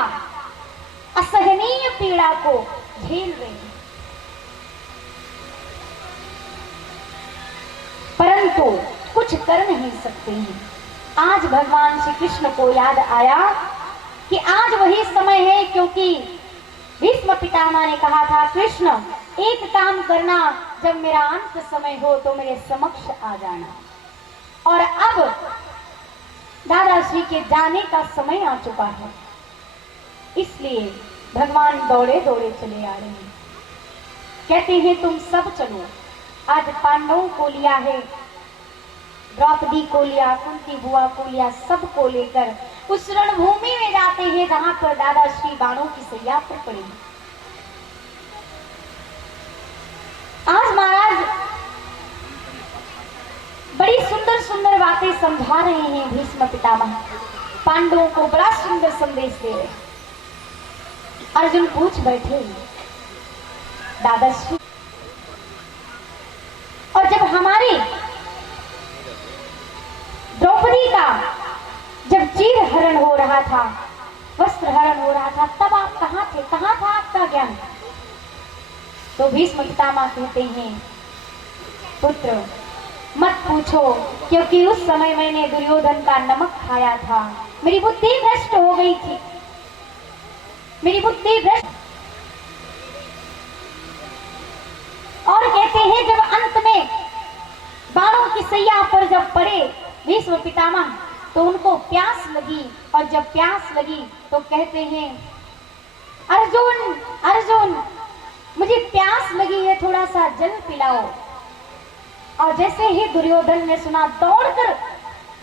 असहनीय पीड़ा को झेल रहे हैं, परंतु कुछ कर नहीं सकते हैं। आज भगवान श्री कृष्ण को याद आया कि आज वही समय है, क्योंकि भीष्म पितामह ने कहा था, कृष्ण एक काम करना, जब मेरा अंत समय हो तो मेरे समक्ष आ जाना। और अब दादाश्री के जाने का समय आ चुका है, इसलिए भगवान दौड़े दौड़े चले आ रहे हैं। कहते हैं तुम सब चलो। आज पांडवों को लिया है, द्रौपदी को लिया, कुंती बुआ को लिया, सबको लेकर उस रणभूमि में जाते हैं जहां पर दादाश्री बाणों की सैया पर पड़ी। आज महाराज बड़ी सुंदर सुंदर बातें समझा रहे हैं। भीष्म पितामह पांडवों को बड़ा सुंदर संदेश दे रहे। अर्जुन पूछ बैठे, दादाश्री, और जब हमारी द्रौपदी का जब चीर हरण हो रहा था, वस्त्र हरण हो रहा था, तब आप कहाँ थे? कहाँ था आपका ज्ञान? तो भीष्म पितामह कहते हैं, पुत्र मत पूछो, क्योंकि उस समय मैंने दुर्योधन का नमक खाया था, मेरी बुद्धि भ्रष्ट हो गई थी, मेरी बुद्धि भ्रष्ट। और कहते हैं जब अंत में बाणों की सैया पर जब पड़े भीष्म पितामह, तो उनको प्यास लगी, और जब प्यास लगी तो कहते हैं, अर्जुन अर्जुन मुझे प्यास लगी है, थोड़ा सा जल पिलाओ। और जैसे ही दुर्योधन ने सुना, दौड़कर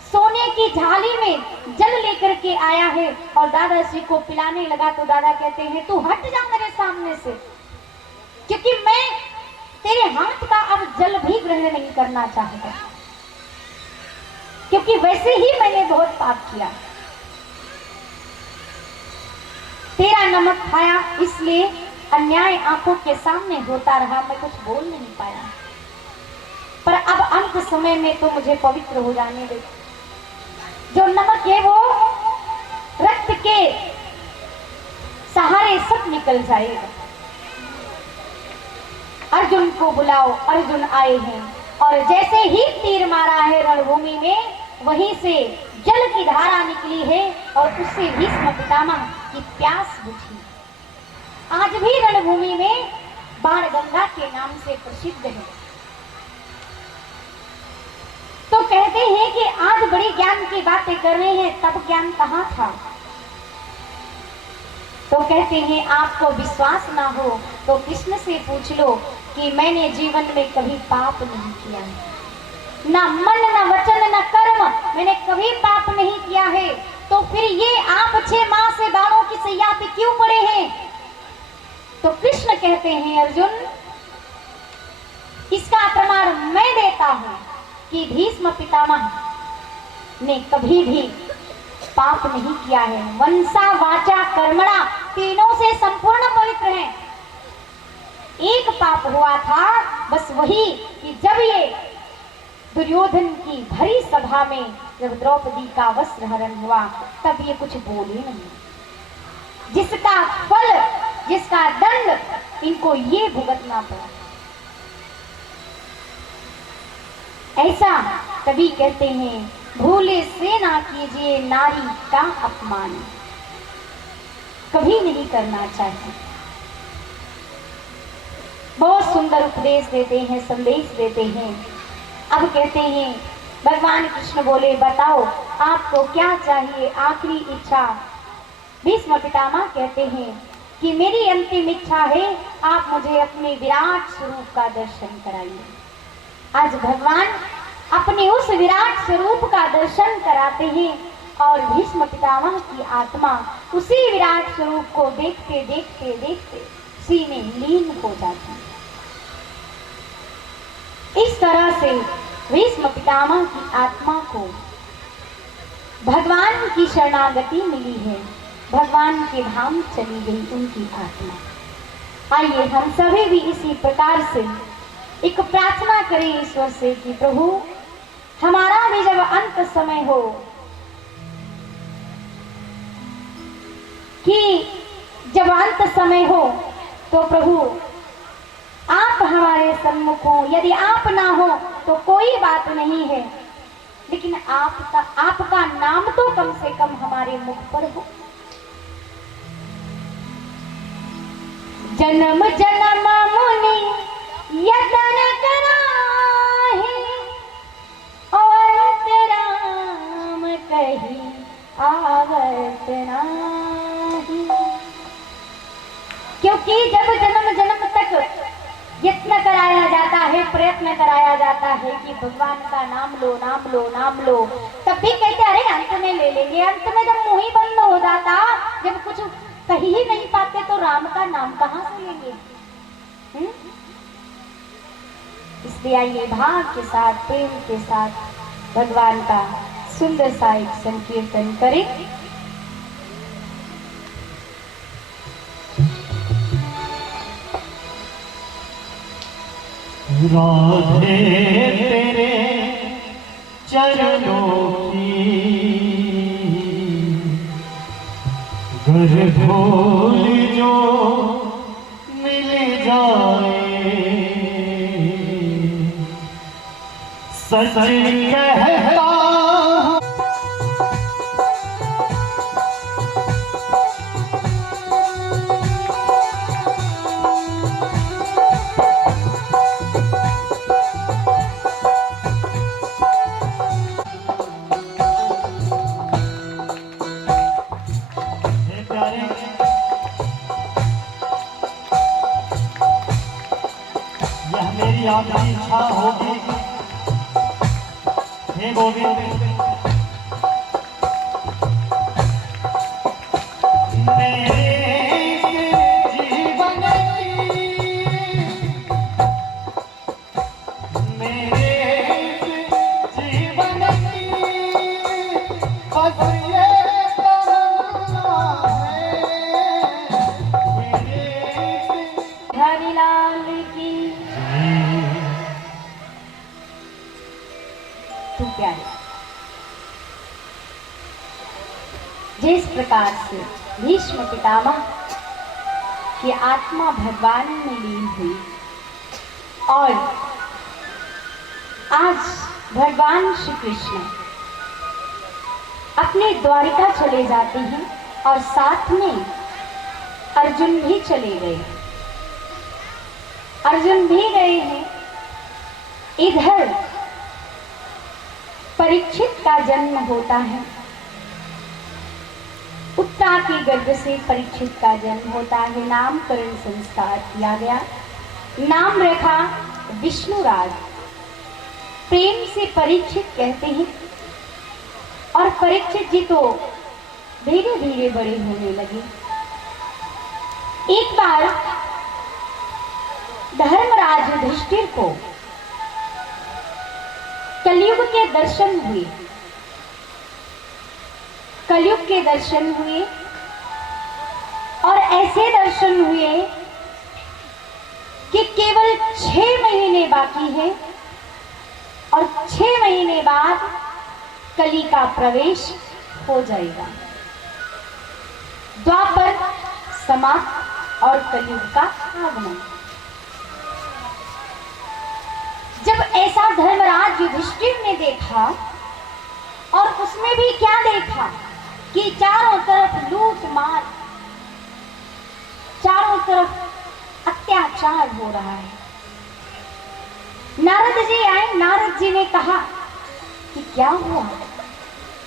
सोने की झाली में जल लेकर के आया है और दादाश्री को पिलाने लगा। तो दादा कहते हैं तू हट जा मेरे सामने से, क्योंकि मैं तेरे हाथ का अब जल भी ग्रहण नहीं करना चाहता, क्योंकि वैसे ही मैंने बहुत पाप किया, तेरा नमक खाया, इसलिए अन्याय आंखों के सामने होता रहा, मैं कुछ बोल नहीं पाया। पर अब अंत समय में तो मुझे पवित्र हो जाने दे। जो नमक है वो रक्त के सहारे सब निकल जाएगा। अर्जुन को बुलाओ। अर्जुन आए हैं और जैसे ही तीर मारा है रणभूमि में, वहीं से जल की धारा निकली है और उससे भीष्म पितामह की प्यास बुझी। आज भी रणभूमि में बाण गंगा के नाम से प्रसिद्ध है। तो कहते हैं कि आज बड़ी ज्ञान की बातें कर रहे हैं, तब ज्ञान कहाँ था? तो कहते हैं आपको विश्वास ना हो तो कृष्ण से पूछ लो कि मैंने जीवन में कभी पाप नहीं किया है, ना मन ना वचन ना कर्म, मैंने कभी पाप नहीं किया है। तो फिर ये आप 6 माह से बाणों की सैया पे क्यों पड़े हैं? तो कृष्ण कहते हैं अर्जुन, इसका प्रमाण मैं देता हूं कि भीष्म पितामह ने कभी भी पाप नहीं किया है। वंसा वाचा कर्मणा तीनों से संपूर्ण पवित्र हैं। एक पाप हुआ था बस वही कि जब ये दुर्योधन की भरी सभा में जब द्रौपदी का वस्त्र हरण हुआ तब ये कुछ बोले नहीं, जिसका फल, जिसका दंड इनको ये भुगतना पड़ा। ऐसा कभी कहते हैं, भूले से ना कीजिए नारी का अपमान, कभी नहीं करना चाहिए। बहुत सुंदर उपदेश देते हैं, संदेश देते हैं। अब कहते हैं, भगवान कृष्ण बोले, बताओ आपको क्या चाहिए, आखिरी इच्छा। भीष्म पितामह कहते हैं कि मेरी अंतिम इच्छा है, आप मुझे अपने विराट स्वरूप का दर्शन कराइए। आज भगवान अपने उस विराट स्वरूप का दर्शन कराते हैं और भीष्म पितामह की आत्मा उसी विराट स्वरूप को देखते देखते देखते उसी में लीन हो जाती है। इस तरह से भीष्म पितामह की आत्मा को भगवान की शरणागति मिली है, भगवान के धाम चली गई उनकी आत्मा। आइए हम सभी भी इसी प्रकार से एक प्रार्थना करें ईश्वर से कि प्रभु हमारा भी जब अंत समय हो, कि जब अंत समय हो तो प्रभु आप हमारे सम्मुख हो। यदि आप ना हो तो कोई बात नहीं है, लेकिन आपका नाम तो कम से कम हमारे मुख पर हो। जन्म जन्म मुनि यतन कराहे, और राम कही आवत नाही। क्योंकि जब जन्म जन्म तक यत्न कराया जाता है, प्रयत्न कराया जाता है कि भगवान का नाम लो, नाम लो, नाम लो, तब भी कहते अरे अंत में ले लेंगे। अंत में जब मुंह ही बंद हो जाता, जब कुछ कह ही नहीं पाते तो राम का नाम कहां से लेंगे? इसलिए आइए भाव के साथ, प्रेम के साथ भगवान का सुंदर सा एक संकीर्तन करें। राधे तेरे चरणों की गर भूल जो मिल जाए, सच कहता मेरी आपकी इच्छा होगी, हे गोविंद मेरे जीवन बस ये तमन्ना है हरिलाल की तू प्यारे। जिस प्रकार से भीष्म पितामह की आत्मा भगवान में लीन हुई और आज भगवान श्री कृष्ण अपने द्वारिका चले जाते हैं और साथ में अर्जुन भी चले गए। अर्जुन भी गए हैं। इधर परीक्षित का जन्म होता है, उत्ता के गर्भ से परीक्षित का जन्म होता है। नामकरण संस्कार किया गया, नाम रखा विष्णुराज। प्रेम से परीक्षित कहते हैं और परीक्षित जी तो धीरे धीरे बड़े होने लगे। एक बार धर्मराज युधिष्ठिर को कलयुग के दर्शन हुए। कलयुग के दर्शन हुए और ऐसे दर्शन हुए कि केवल 6 महीने बाकी है और 6 महीने बाद कली का प्रवेश हो जाएगा। द्वापर समाप्त और कलयुग का आगमन। जब ऐसा धर्मराज युधिष्ठिर ने देखा और उसमें भी क्या देखा कि चारों तरफ लूट मार, चारों तरफ अत्याचार हो रहा है। नारद जी आए, नारद जी ने कहा कि क्या हुआ?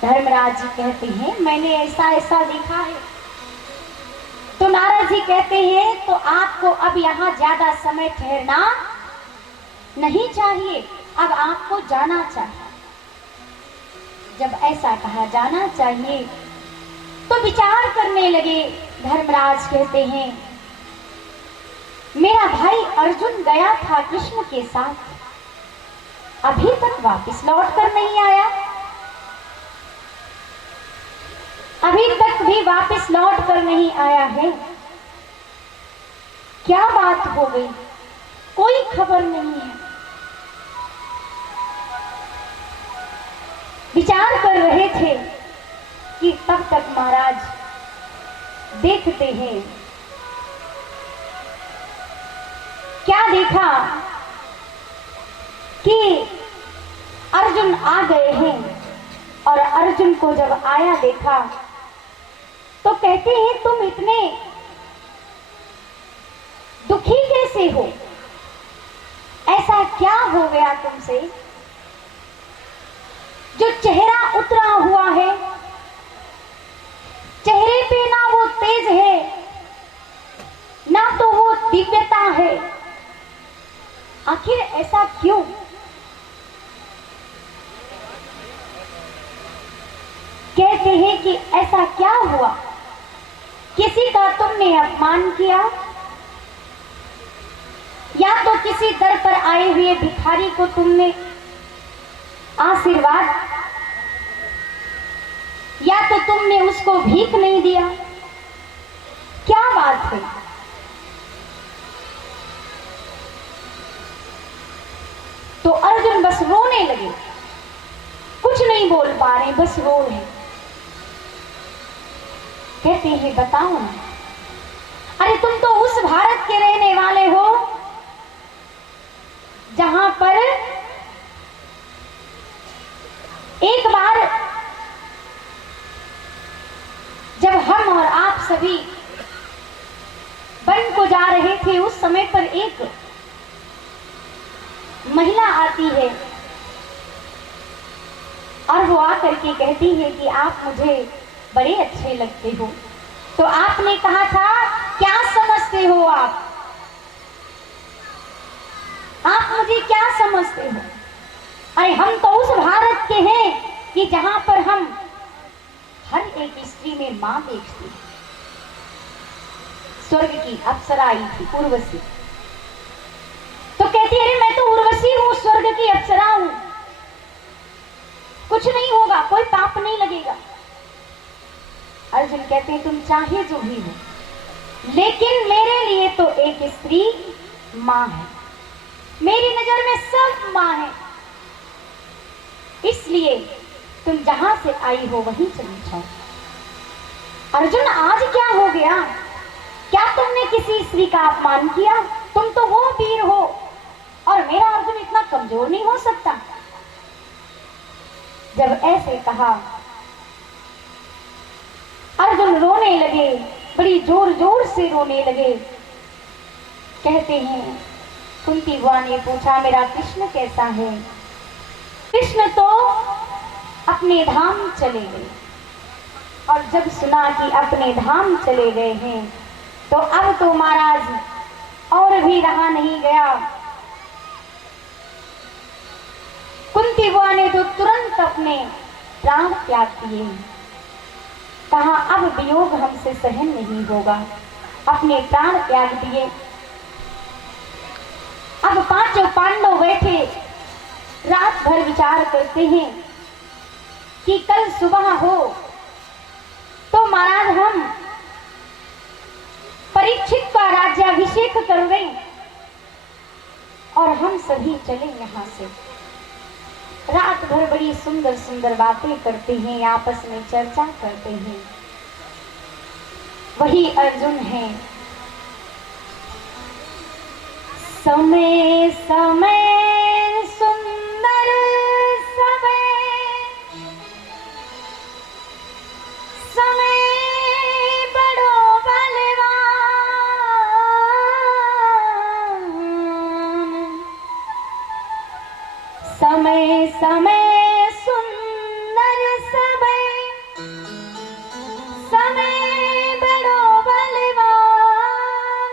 धर्मराज जी कहते हैं मैंने ऐसा ऐसा देखा है। तो नारद जी कहते हैं तो आपको अब यहाँ ज्यादा समय ठहरना नहीं चाहिए, अब आपको जाना चाहिए। जब ऐसा कहा जाना चाहिए तो विचार करने लगे। धर्मराज कहते हैं मेरा भाई अर्जुन गया था कृष्ण के साथ, अभी तक वापस लौट कर नहीं आया, अभी तक भी वापस लौट कर नहीं आया है। क्या बात हो गई? कोई खबर नहीं है। विचार कर रहे थे कि तब तक महाराज देखते हैं। क्या देखा कि अर्जुन आ गए हैं और अर्जुन को जब आया देखा तो कहते हैं तुम इतने दुखी कैसे हो? ऐसा क्या हो गया तुमसे जो चेहरा उतरा हुआ है? चेहरे पे ना वो तेज है ना तो वो दिव्यता है, आखिर ऐसा क्यों? कहते हैं कि ऐसा क्या हुआ? किसी का तुमने अपमान किया या तो किसी दर पर आए हुए भिखारी को तुमने आशीर्वाद, या तो तुमने उसको भीख नहीं दिया। क्या बात है? तो अर्जुन बस रोने लगे, कुछ नहीं बोल पा रहे, बस रो रहे। कहते हैं बताओ ना, अरे तुम तो उस भारत के रहने वाले हो जहां पर एक बार जब हम और आप सभी वन को जा रहे थे उस समय पर एक महिला आती है और वो आकर के कहती है कि आप मुझे बड़े अच्छे लगते हो। तो आपने कहा था क्या समझते हो आप मुझे क्या समझते हो? अरे हम तो उस भारत के हैं कि जहां पर हम हर एक स्त्री में मां देखते हैं। स्वर्ग की अप्सरा आई थी उर्वशी, तो कहती है मैं तो उर्वशी हूं, स्वर्ग की अप्सरा हूं, कुछ नहीं होगा, कोई पाप नहीं लगेगा। अर्जुन कहते हैं तुम चाहे जो भी हो, लेकिन मेरे लिए तो एक स्त्री मां है, मेरी नजर में सब मां है, इसलिए तुम जहां से आई हो वहीं चली जाओ। अर्जुन आज क्या हो गया? क्या तुमने किसी स्त्री का अपमान किया? तुम तो वो वीर हो और मेरा अर्जुन इतना कमजोर नहीं हो सकता। जब ऐसे कहा अर्जुन रोने लगे, बड़ी जोर जोर से रोने लगे। कहते हैं कुंती बुआ ने पूछा मेरा कृष्ण कैसा है? कृष्ण तो अपने धाम चले गए, और जब सुना कि अपने धाम चले गए हैं तो अब तो महाराज और भी रहा नहीं गया। कुंती बुआ ने तो तुरंत अपने प्राण त्याग दिए, कहा अब वियोग हमसे सहन नहीं होगा, अपने प्राण त्याग दिए। अब पांचों पांडव बैठे रात भर विचार करते हैं कि कल सुबह हो तो महाराज हम परीक्षित का राज्याभिषेक कर गई और हम सभी चले यहाँ से। रात भर बड़ी सुंदर सुंदर बातें करते हैं, आपस में चर्चा करते हैं। वही अर्जुन है। समय समय सुंदर समय, समय बड़ो बलवान, समय समय सुंदर समय, समय बड़ो बलवान,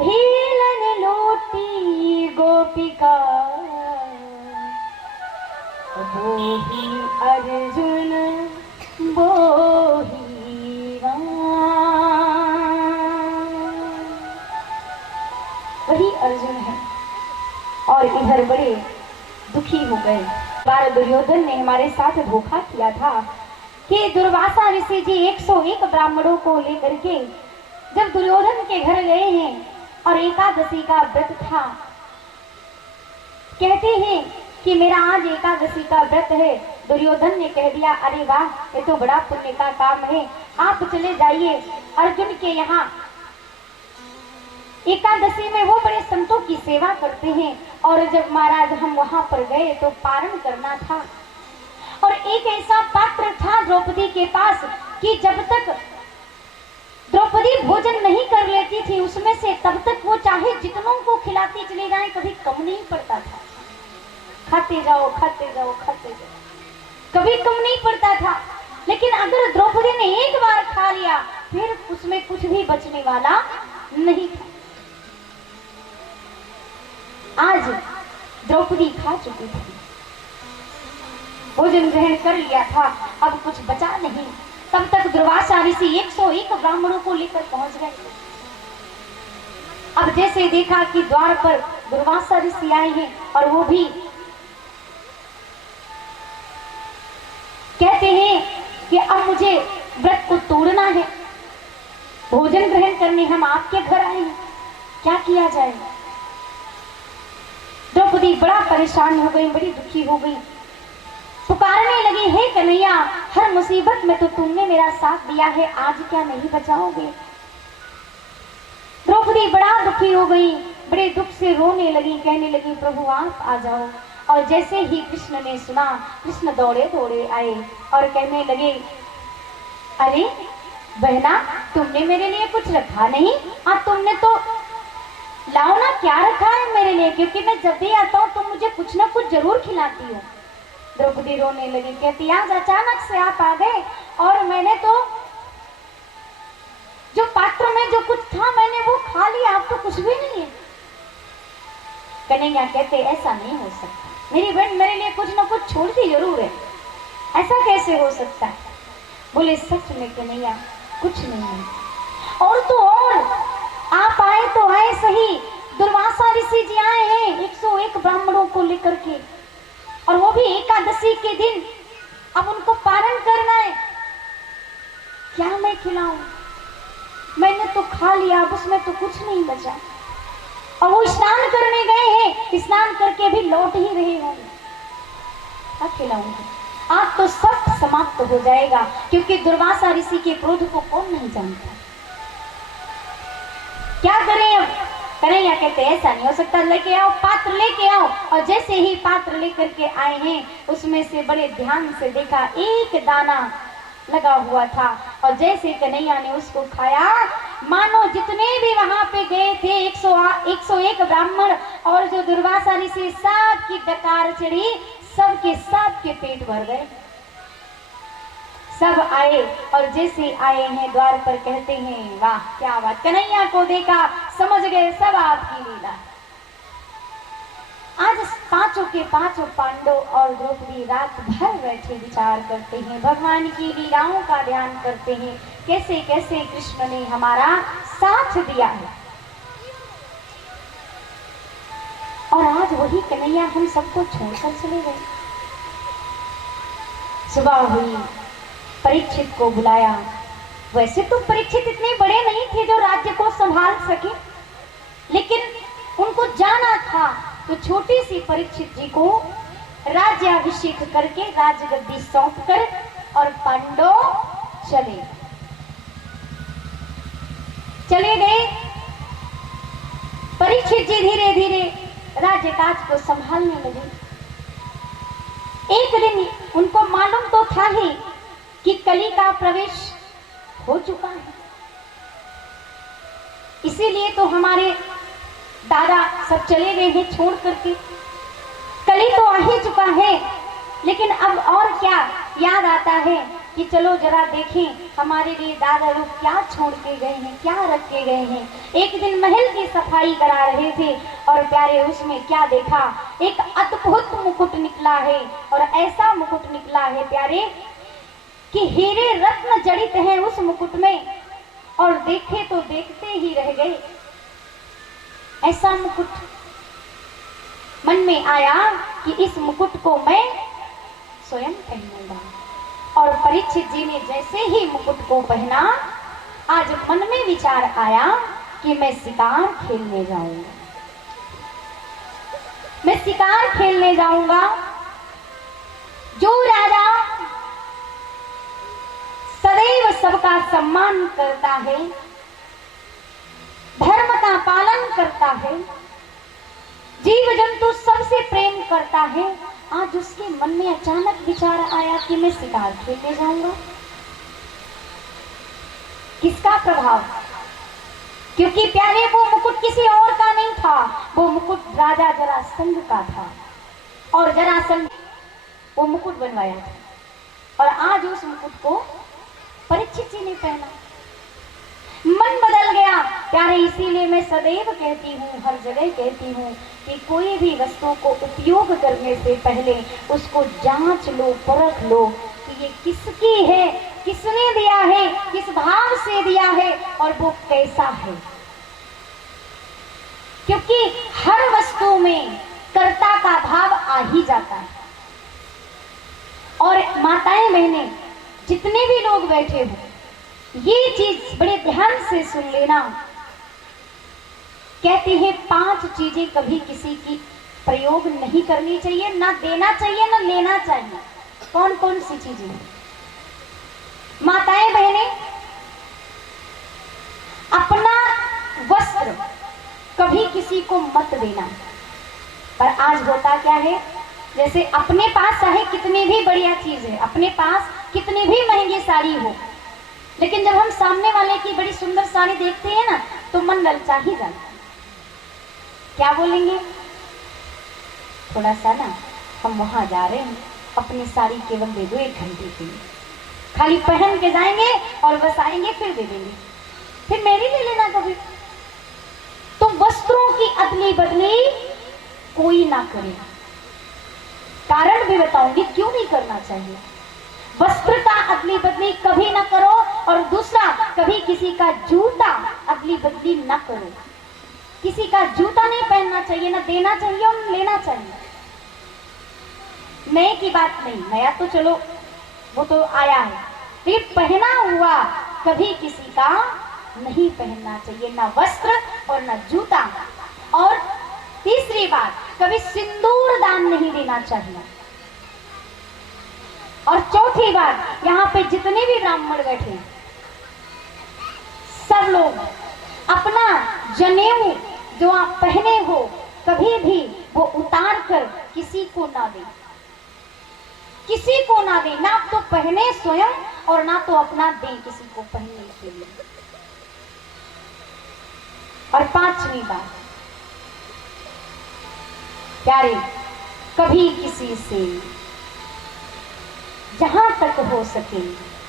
भीलन लोटी गोपिका, वो ही अर्जुन वो ही राम। वही अर्जुन है। और इधर बड़े दुखी हो गए। बार दुर्योधन ने हमारे साथ धोखा किया था कि दुर्वासा ऋषि जी 101 ब्राह्मणों को लेकर के जब दुर्योधन के घर गए हैं और एकादशी का व्रत था, कहते हैं कि मेरा आज एकादशी का व्रत है। दुर्योधन ने कह दिया, अरे वाह, ये तो बड़ा पुण्य का काम है, आप चले जाइए अर्जुन के यहाँ। एकादशी में वो बड़े संतों की सेवा करते हैं। और जब महाराज हम वहां पर गए तो पारण करना था और एक ऐसा पात्र था द्रौपदी के पास कि जब तक द्रौपदी भोजन नहीं कर लेती थी उसमें से तब तक वो चाहे जितनों को खिलाती चली जाए कभी कम नहीं पड़ता था। खाते जाओ खाते जाओ खाते जाओ, कभी कम नहीं पड़ता था। लेकिन अगर द्रौपदी ने एक बार खा लिया फिर उसमें कुछ भी बचने वाला नहीं था। आज द्रौपदी खा चुकी थी, भोजन ग्रहण कर लिया था, अब कुछ बचा नहीं। तब तक दुर्वासा ऋषि 101 ब्राह्मणों को लेकर पहुंच गए। अब जैसे देखा कि द्वार पर दुर्वासा ऋषि आए हैं और वो भी कहते हैं कि अब मुझे व्रत को तोड़ना है, भोजन ग्रहण करने हम आपके घर आए हैं, क्या किया जाए। द्रौपदी बड़ा परेशान हो गई, बड़ी दुखी हो गई, पुकारने लगी, हे कन्हैया, हर मुसीबत में तो तुमने मेरा साथ दिया है, आज क्या नहीं बचाओगे। द्रौपदी बड़ा दुखी हो गई, बड़े दुख से रोने लगी, कहने लगी, प्रभु आप आ जाओ। और जैसे ही कृष्ण ने सुना, कृष्ण दौड़े दौड़े आए और कहने लगे, अरे बहना, तुमने मेरे लिए कुछ रखा नहीं, और तुमने तो लाओ ना, क्या रखा है मेरे लिए, क्योंकि मैं जब भी आता हूँ तुम मुझे कुछ ना कुछ जरूर खिलाती हो। द्रौपदी रोने लगी, कहती, आज अचानक से आप आ गए और मैंने तो जो पात्र में जो कुछ था मैंने वो खा लिया, अब तो कुछ भी नहीं है। कन्हैया कहते, ऐसा नहीं हो सकता, मेरी बहन मेरे लिए कुछ ना कुछ छोड़ती जरूर है, ऐसा कैसे हो सकता है। बोले, सच में कन्हैया कुछ नहीं है। और तो और आप आए तो आए सही, दुर्वासा ऋषि जी आए हैं 101 ब्राह्मणों को लेकर के, और वो भी एकादशी के दिन। अब उनको पारण करना है, क्या मैं खिलाऊं, मैंने तो खा लिया, अब उसमें तो कुछ नहीं बचा। और वो स्नान करने गए हैं, स्नान करके भी लौट ही रहे होंगे, क्या खिलाऊंगी। आज तो सब समाप्त हो जाएगा, क्योंकि दुर्वासा ऋषि के क्रोध को कौन नहीं जानता। क्या करें अब। कन्हैया कहते, ऐसा नहीं हो सकता, लेके आओ, पात्र लेके आओ। और जैसे ही पात्र लेकर के आए हैं उसमें से बड़े ध्यान से देखा, एक दाना लगा हुआ था। और जैसे कन्हैया ने उसको खाया, मानो जितने भी वहां पे गए थे 101 ब्राह्मण और जो दुर्वासा ऋषि, सब की डकार चढ़ी, सबके सबके पेट भर गए। सब आए और जैसे आए हैं द्वार पर कहते हैं, वाह क्या बात, कन्हैया को देखा, समझ गए सब आपकी लीला। आज पांचों के पांचों पांडव और द्रौपदी रात भर बैठे विचार करते हैं, भगवान की लीलाओं का ध्यान करते हैं, कैसे कैसे कृष्ण ने हमारा साथ दिया है। और आज वही कन्हैया हम सबको छोड़कर चले गए। सुबह हुई, परीक्षित को बुलाया, वैसे तो परीक्षित इतने बड़े नहीं थे जो राज्य को संभाल सके, लेकिन उनको जाना था तो छोटी सी परीक्षित जी को राज्याभिषेक करके राजगद्दी सौंप कर और पांडव चले गए। परीक्षित जी धीरे धीरे राज्यकाज को संभालने लगे। एक दिन उनको मालूम तो था ही कि कली का प्रवेश हो चुका है, इसीलिए तो हमारे दादा सब चले गए हैं छोड़ करके। कली तो आ ही चुका है, लेकिन अब और क्या याद आता है कि चलो जरा देखें हमारे लिए दादा लोग क्या छोड़ के गए हैं, क्या रख के गए हैं। एक दिन महल की सफाई करा रहे थे और प्यारे उसमें क्या देखा, एक अद्भुत मुकुट निकला है। और ऐसा मुकुट निकला है प्यारे कि हीरे रत्न जड़ित हैं उस मुकुट में, और देखे तो देखते ही रह गए। ऐसा मुकुट मन में आया कि इस मुकुट को मैं स्वयं पहनूंगा। और परीक्षित जी ने जैसे ही मुकुट को पहना, आज मन में विचार आया कि मैं शिकार खेलने जाऊंगा, मैं शिकार खेलने जाऊंगा। जो राजा सदैव सबका सम्मान करता है, धर्म का पालन करता है, जीव जंतु सबसे प्रेम करता है, आज उसके मन में अचानक विचार आया कि मैं शिकार खेलने जाऊंगा। किसका प्रभाव? क्योंकि प्यारे वो मुकुट किसी और का नहीं था, वो मुकुट राजा जरासंध का था, और जरासंध वो मुकुट बनवाया था, और आज उस मुकुट को परीक्षित जी ने पहना। मन बदल गया प्यारे। इसीलिए मैं सदैव कहती हूँ, हर जगह कहती हूँ कि कोई भी वस्तु को उपयोग करने से पहले उसको जांच लो, परख लो कि ये किसकी है, किसने दिया है, किस भाव से दिया है और वो कैसा है। क्योंकि हर वस्तु में कर्ता का भाव आ ही जाता है। और माताएं बहनें जितने भी लोग बैठे हो, ये चीज बड़े ध्यान से सुन लेना। कहते हैं 5 चीजें कभी किसी की प्रयोग नहीं करनी चाहिए, ना देना चाहिए ना लेना चाहिए। कौन कौन सी चीजें? माताएं बहनें, अपना वस्त्र कभी किसी को मत देना। पर आज होता क्या है, जैसे अपने पास चाहे कितनी भी बढ़िया चीज है, अपने पास कितनी भी महंगी साड़ी हो, लेकिन जब हम सामने वाले की बड़ी सुंदर साड़ी देखते हैं ना, तो मन ललचा ही जाता है। क्या बोलेंगे? थोड़ा सा ना हम वहां जा रहे हैं, अपनी साड़ी केवल दे दो 1 घंटे के लिए, खाली पहन के जाएंगे और बस आएंगे, फिर दे देंगे, फिर मेरी ले लेना कभी। तो वस्त्रों की अदली बदली कोई ना करे। कारण भी बताऊंगी क्यों नहीं करना चाहिए। वस्त्र का अदली बदली कभी ना करो, और दूसरा, कभी किसी का जूता अदली बदली ना करो। किसी का जूता नहीं पहनना चाहिए, ना देना चाहिए और लेना चाहिए। नए की बात नहीं, नया तो चलो वो तो आया है, लेकिन पहना हुआ कभी किसी का नहीं पहनना चाहिए, ना वस्त्र और ना जूता। और तीसरी बात, कभी सिंदूर दान नहीं देना चाहिए। और चौथी बात, यहाँ पे जितने भी ब्राह्मण बैठे हैं, सब लोग अपना जनेऊ जो आप पहने हो कभी भी वो उतार कर किसी को ना दें, किसी को ना दें। ना तो पहने स्वयं और ना तो अपना दें किसी को पहनने के लिए। और 5वीं बात, प्यारे, कभी किसी से जहां तक हो सके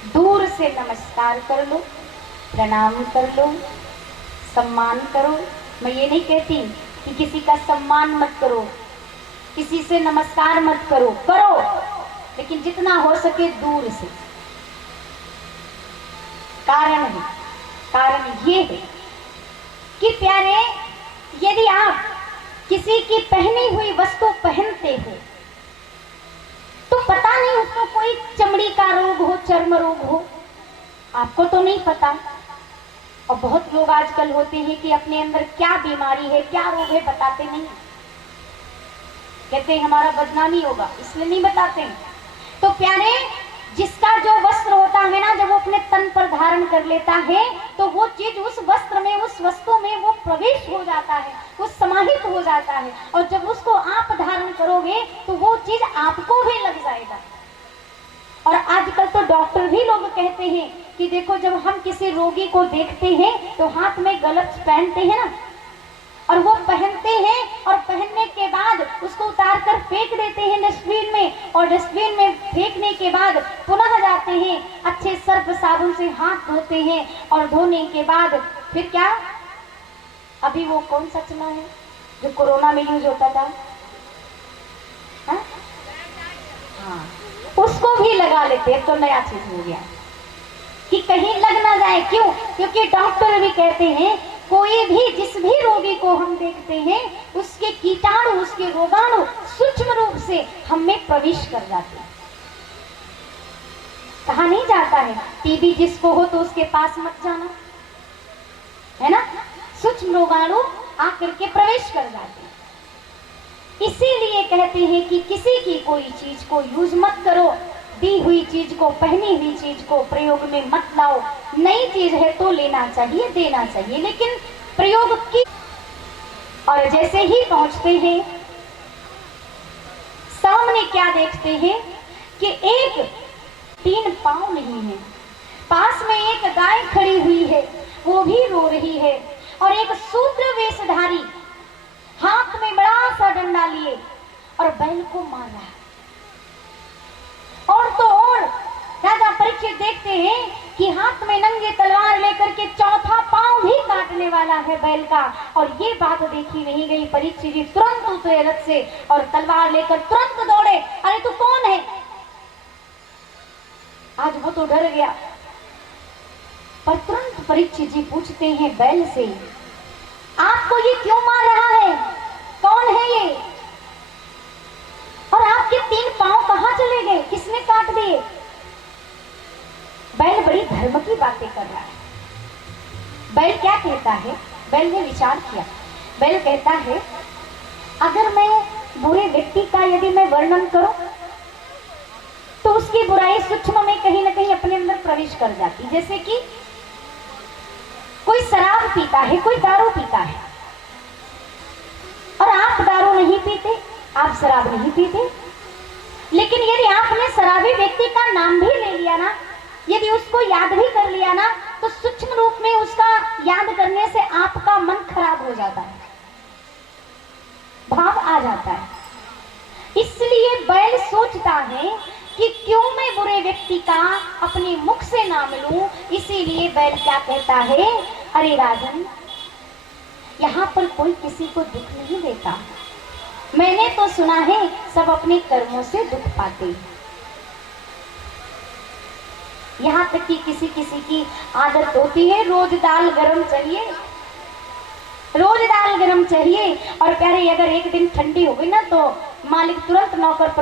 दूर से नमस्कार कर लो, प्रणाम कर लो, सम्मान करो। मैं ये नहीं कहती कि किसी का सम्मान मत करो, किसी से नमस्कार मत करो, करो, लेकिन जितना हो सके दूर से। कारण ये है कि प्यारे, यदि आप किसी की पहनी हुई वस्तु पहनते हो तो पता नहीं उसको कोई चमड़ी का रोग हो, चर्म रोग हो, आपको तो नहीं पता। और बहुत लोग आजकल होते हैं कि अपने अंदर क्या बीमारी है, क्या रोग है, बताते नहीं। कहते हैं हमारा बदनामी होगा, इसलिए नहीं बताते। तो प्यारे, जिसका जो वस्त्र होता है ना, जब वो अपने तन पर धारण कर लेता है तो वो चीज उस वस्त्र में, उस वस्तु में वो प्रवेश हो जाता है, वो समाहित हो जाता है। और जब उसको आप धारण करोगे तो वो चीज आपको भी लग जाएगा। और आजकल तो डॉक्टर भी लोग कहते हैं कि देखो, जब हम किसी रोगी को देखते हैं तो हाथ में ग्लव्स पहनते हैं ना, और वो पहनते हैं और पहनने के बाद उसको उतार कर फेंक देते हैं डस्टबिन में। और डस्टबिन में फेंकने के बाद पुनः जाते हैं, अच्छे सर्फ साबुन से हाथ धोते हैं। और धोने के बाद फिर क्या, अभी वो कौन सा चला है जो कोरोना में यूज होता था, हाँ, उसको भी लगा लेते हैं। तो नया चीज हो गया कि कहीं लग ना जाए। क्यों? क्योंकि डॉक्टर भी कहते हैं कोई भी, जिस भी रोगी को हम देखते हैं, उसके कीटाणु, उसके रोगाणु सूक्ष्म रूप से हम में प्रवेश कर जाते हैं। कहा नहीं जाता है टीबी जिसको हो तो उसके पास मत जाना, है ना। सूक्ष्म रोगाणु आकर के प्रवेश कर जाते हैं। इसीलिए कहते हैं कि किसी की कोई चीज को यूज मत करो, दी हुई चीज को, पहनी हुई चीज को प्रयोग में मत लाओ। नई चीज है तो लेना चाहिए, देना चाहिए, लेकिन प्रयोग की। और जैसे ही पहुंचते हैं, सामने क्या देखते हैं कि एक 3 पांव नहीं है, पास में एक गाय खड़ी हुई है, वो भी रो रही है। और एक शूद्र वेशधारी हाथ में बड़ा सा डंडा लिए और बैल को मार रहा है। और तो और राजा परीक्षित देखते हैं कि हाथ में नंगे तलवार लेकर के चौथा पांव भी काटने वाला है बैल का। और ये बात देखी नहीं गई। परीक्षित जी तुरंत उतरे रथ से और तलवार लेकर तुरंत दौड़े। अरे तू कौन है? आज वो तो डर गया। पर तुरंत परीक्षित जी पूछते हैं बैल से, आपको ये क्यों मार रहा है? कौन है ये? और आपके 3 पांव कहां चले गए? किसने काट दिए? बैल बड़ी धर्म की बातें कर रहा है। बैल क्या कहता है? बैल ने विचार किया। बैल कहता है, अगर मैं बुरे व्यक्ति का यदि मैं वर्णन करूं तो उसकी बुराई सूक्ष्म में कहीं ना कहीं अपने अंदर प्रवेश कर जाती। जैसे कि कोई शराब पीता है, कोई दारू पीता है, और आप दारू नहीं पीते, आप शराब नहीं पीते, लेकिन यदि आपने शराबी व्यक्ति का नाम भी ले लिया ना, यदि उसको याद भी कर लिया ना, तो सूक्ष्म रूप में उसका याद करने से आपका मन खराब हो जाता है, भाव आ जाता है। इसलिए बैल सोचता है कि क्यों मैं बुरे व्यक्ति का अपने मुख से नाम लूं। इसीलिए बैल क्या कहता है, अरे राजन, यहाँ पर कोई किसी को दुख नहीं देता। मैंने तो सुना है सब अपने कर्मों से दुख पाते। यहाँ तक कि किसी किसी की आदत होती है रोज दाल गरम चाहिए, रोज दाल गरम चाहिए। और प्यारे, अगर एक दिन ठंडी हो गई ना तो मालिक तुरंत नौकर पर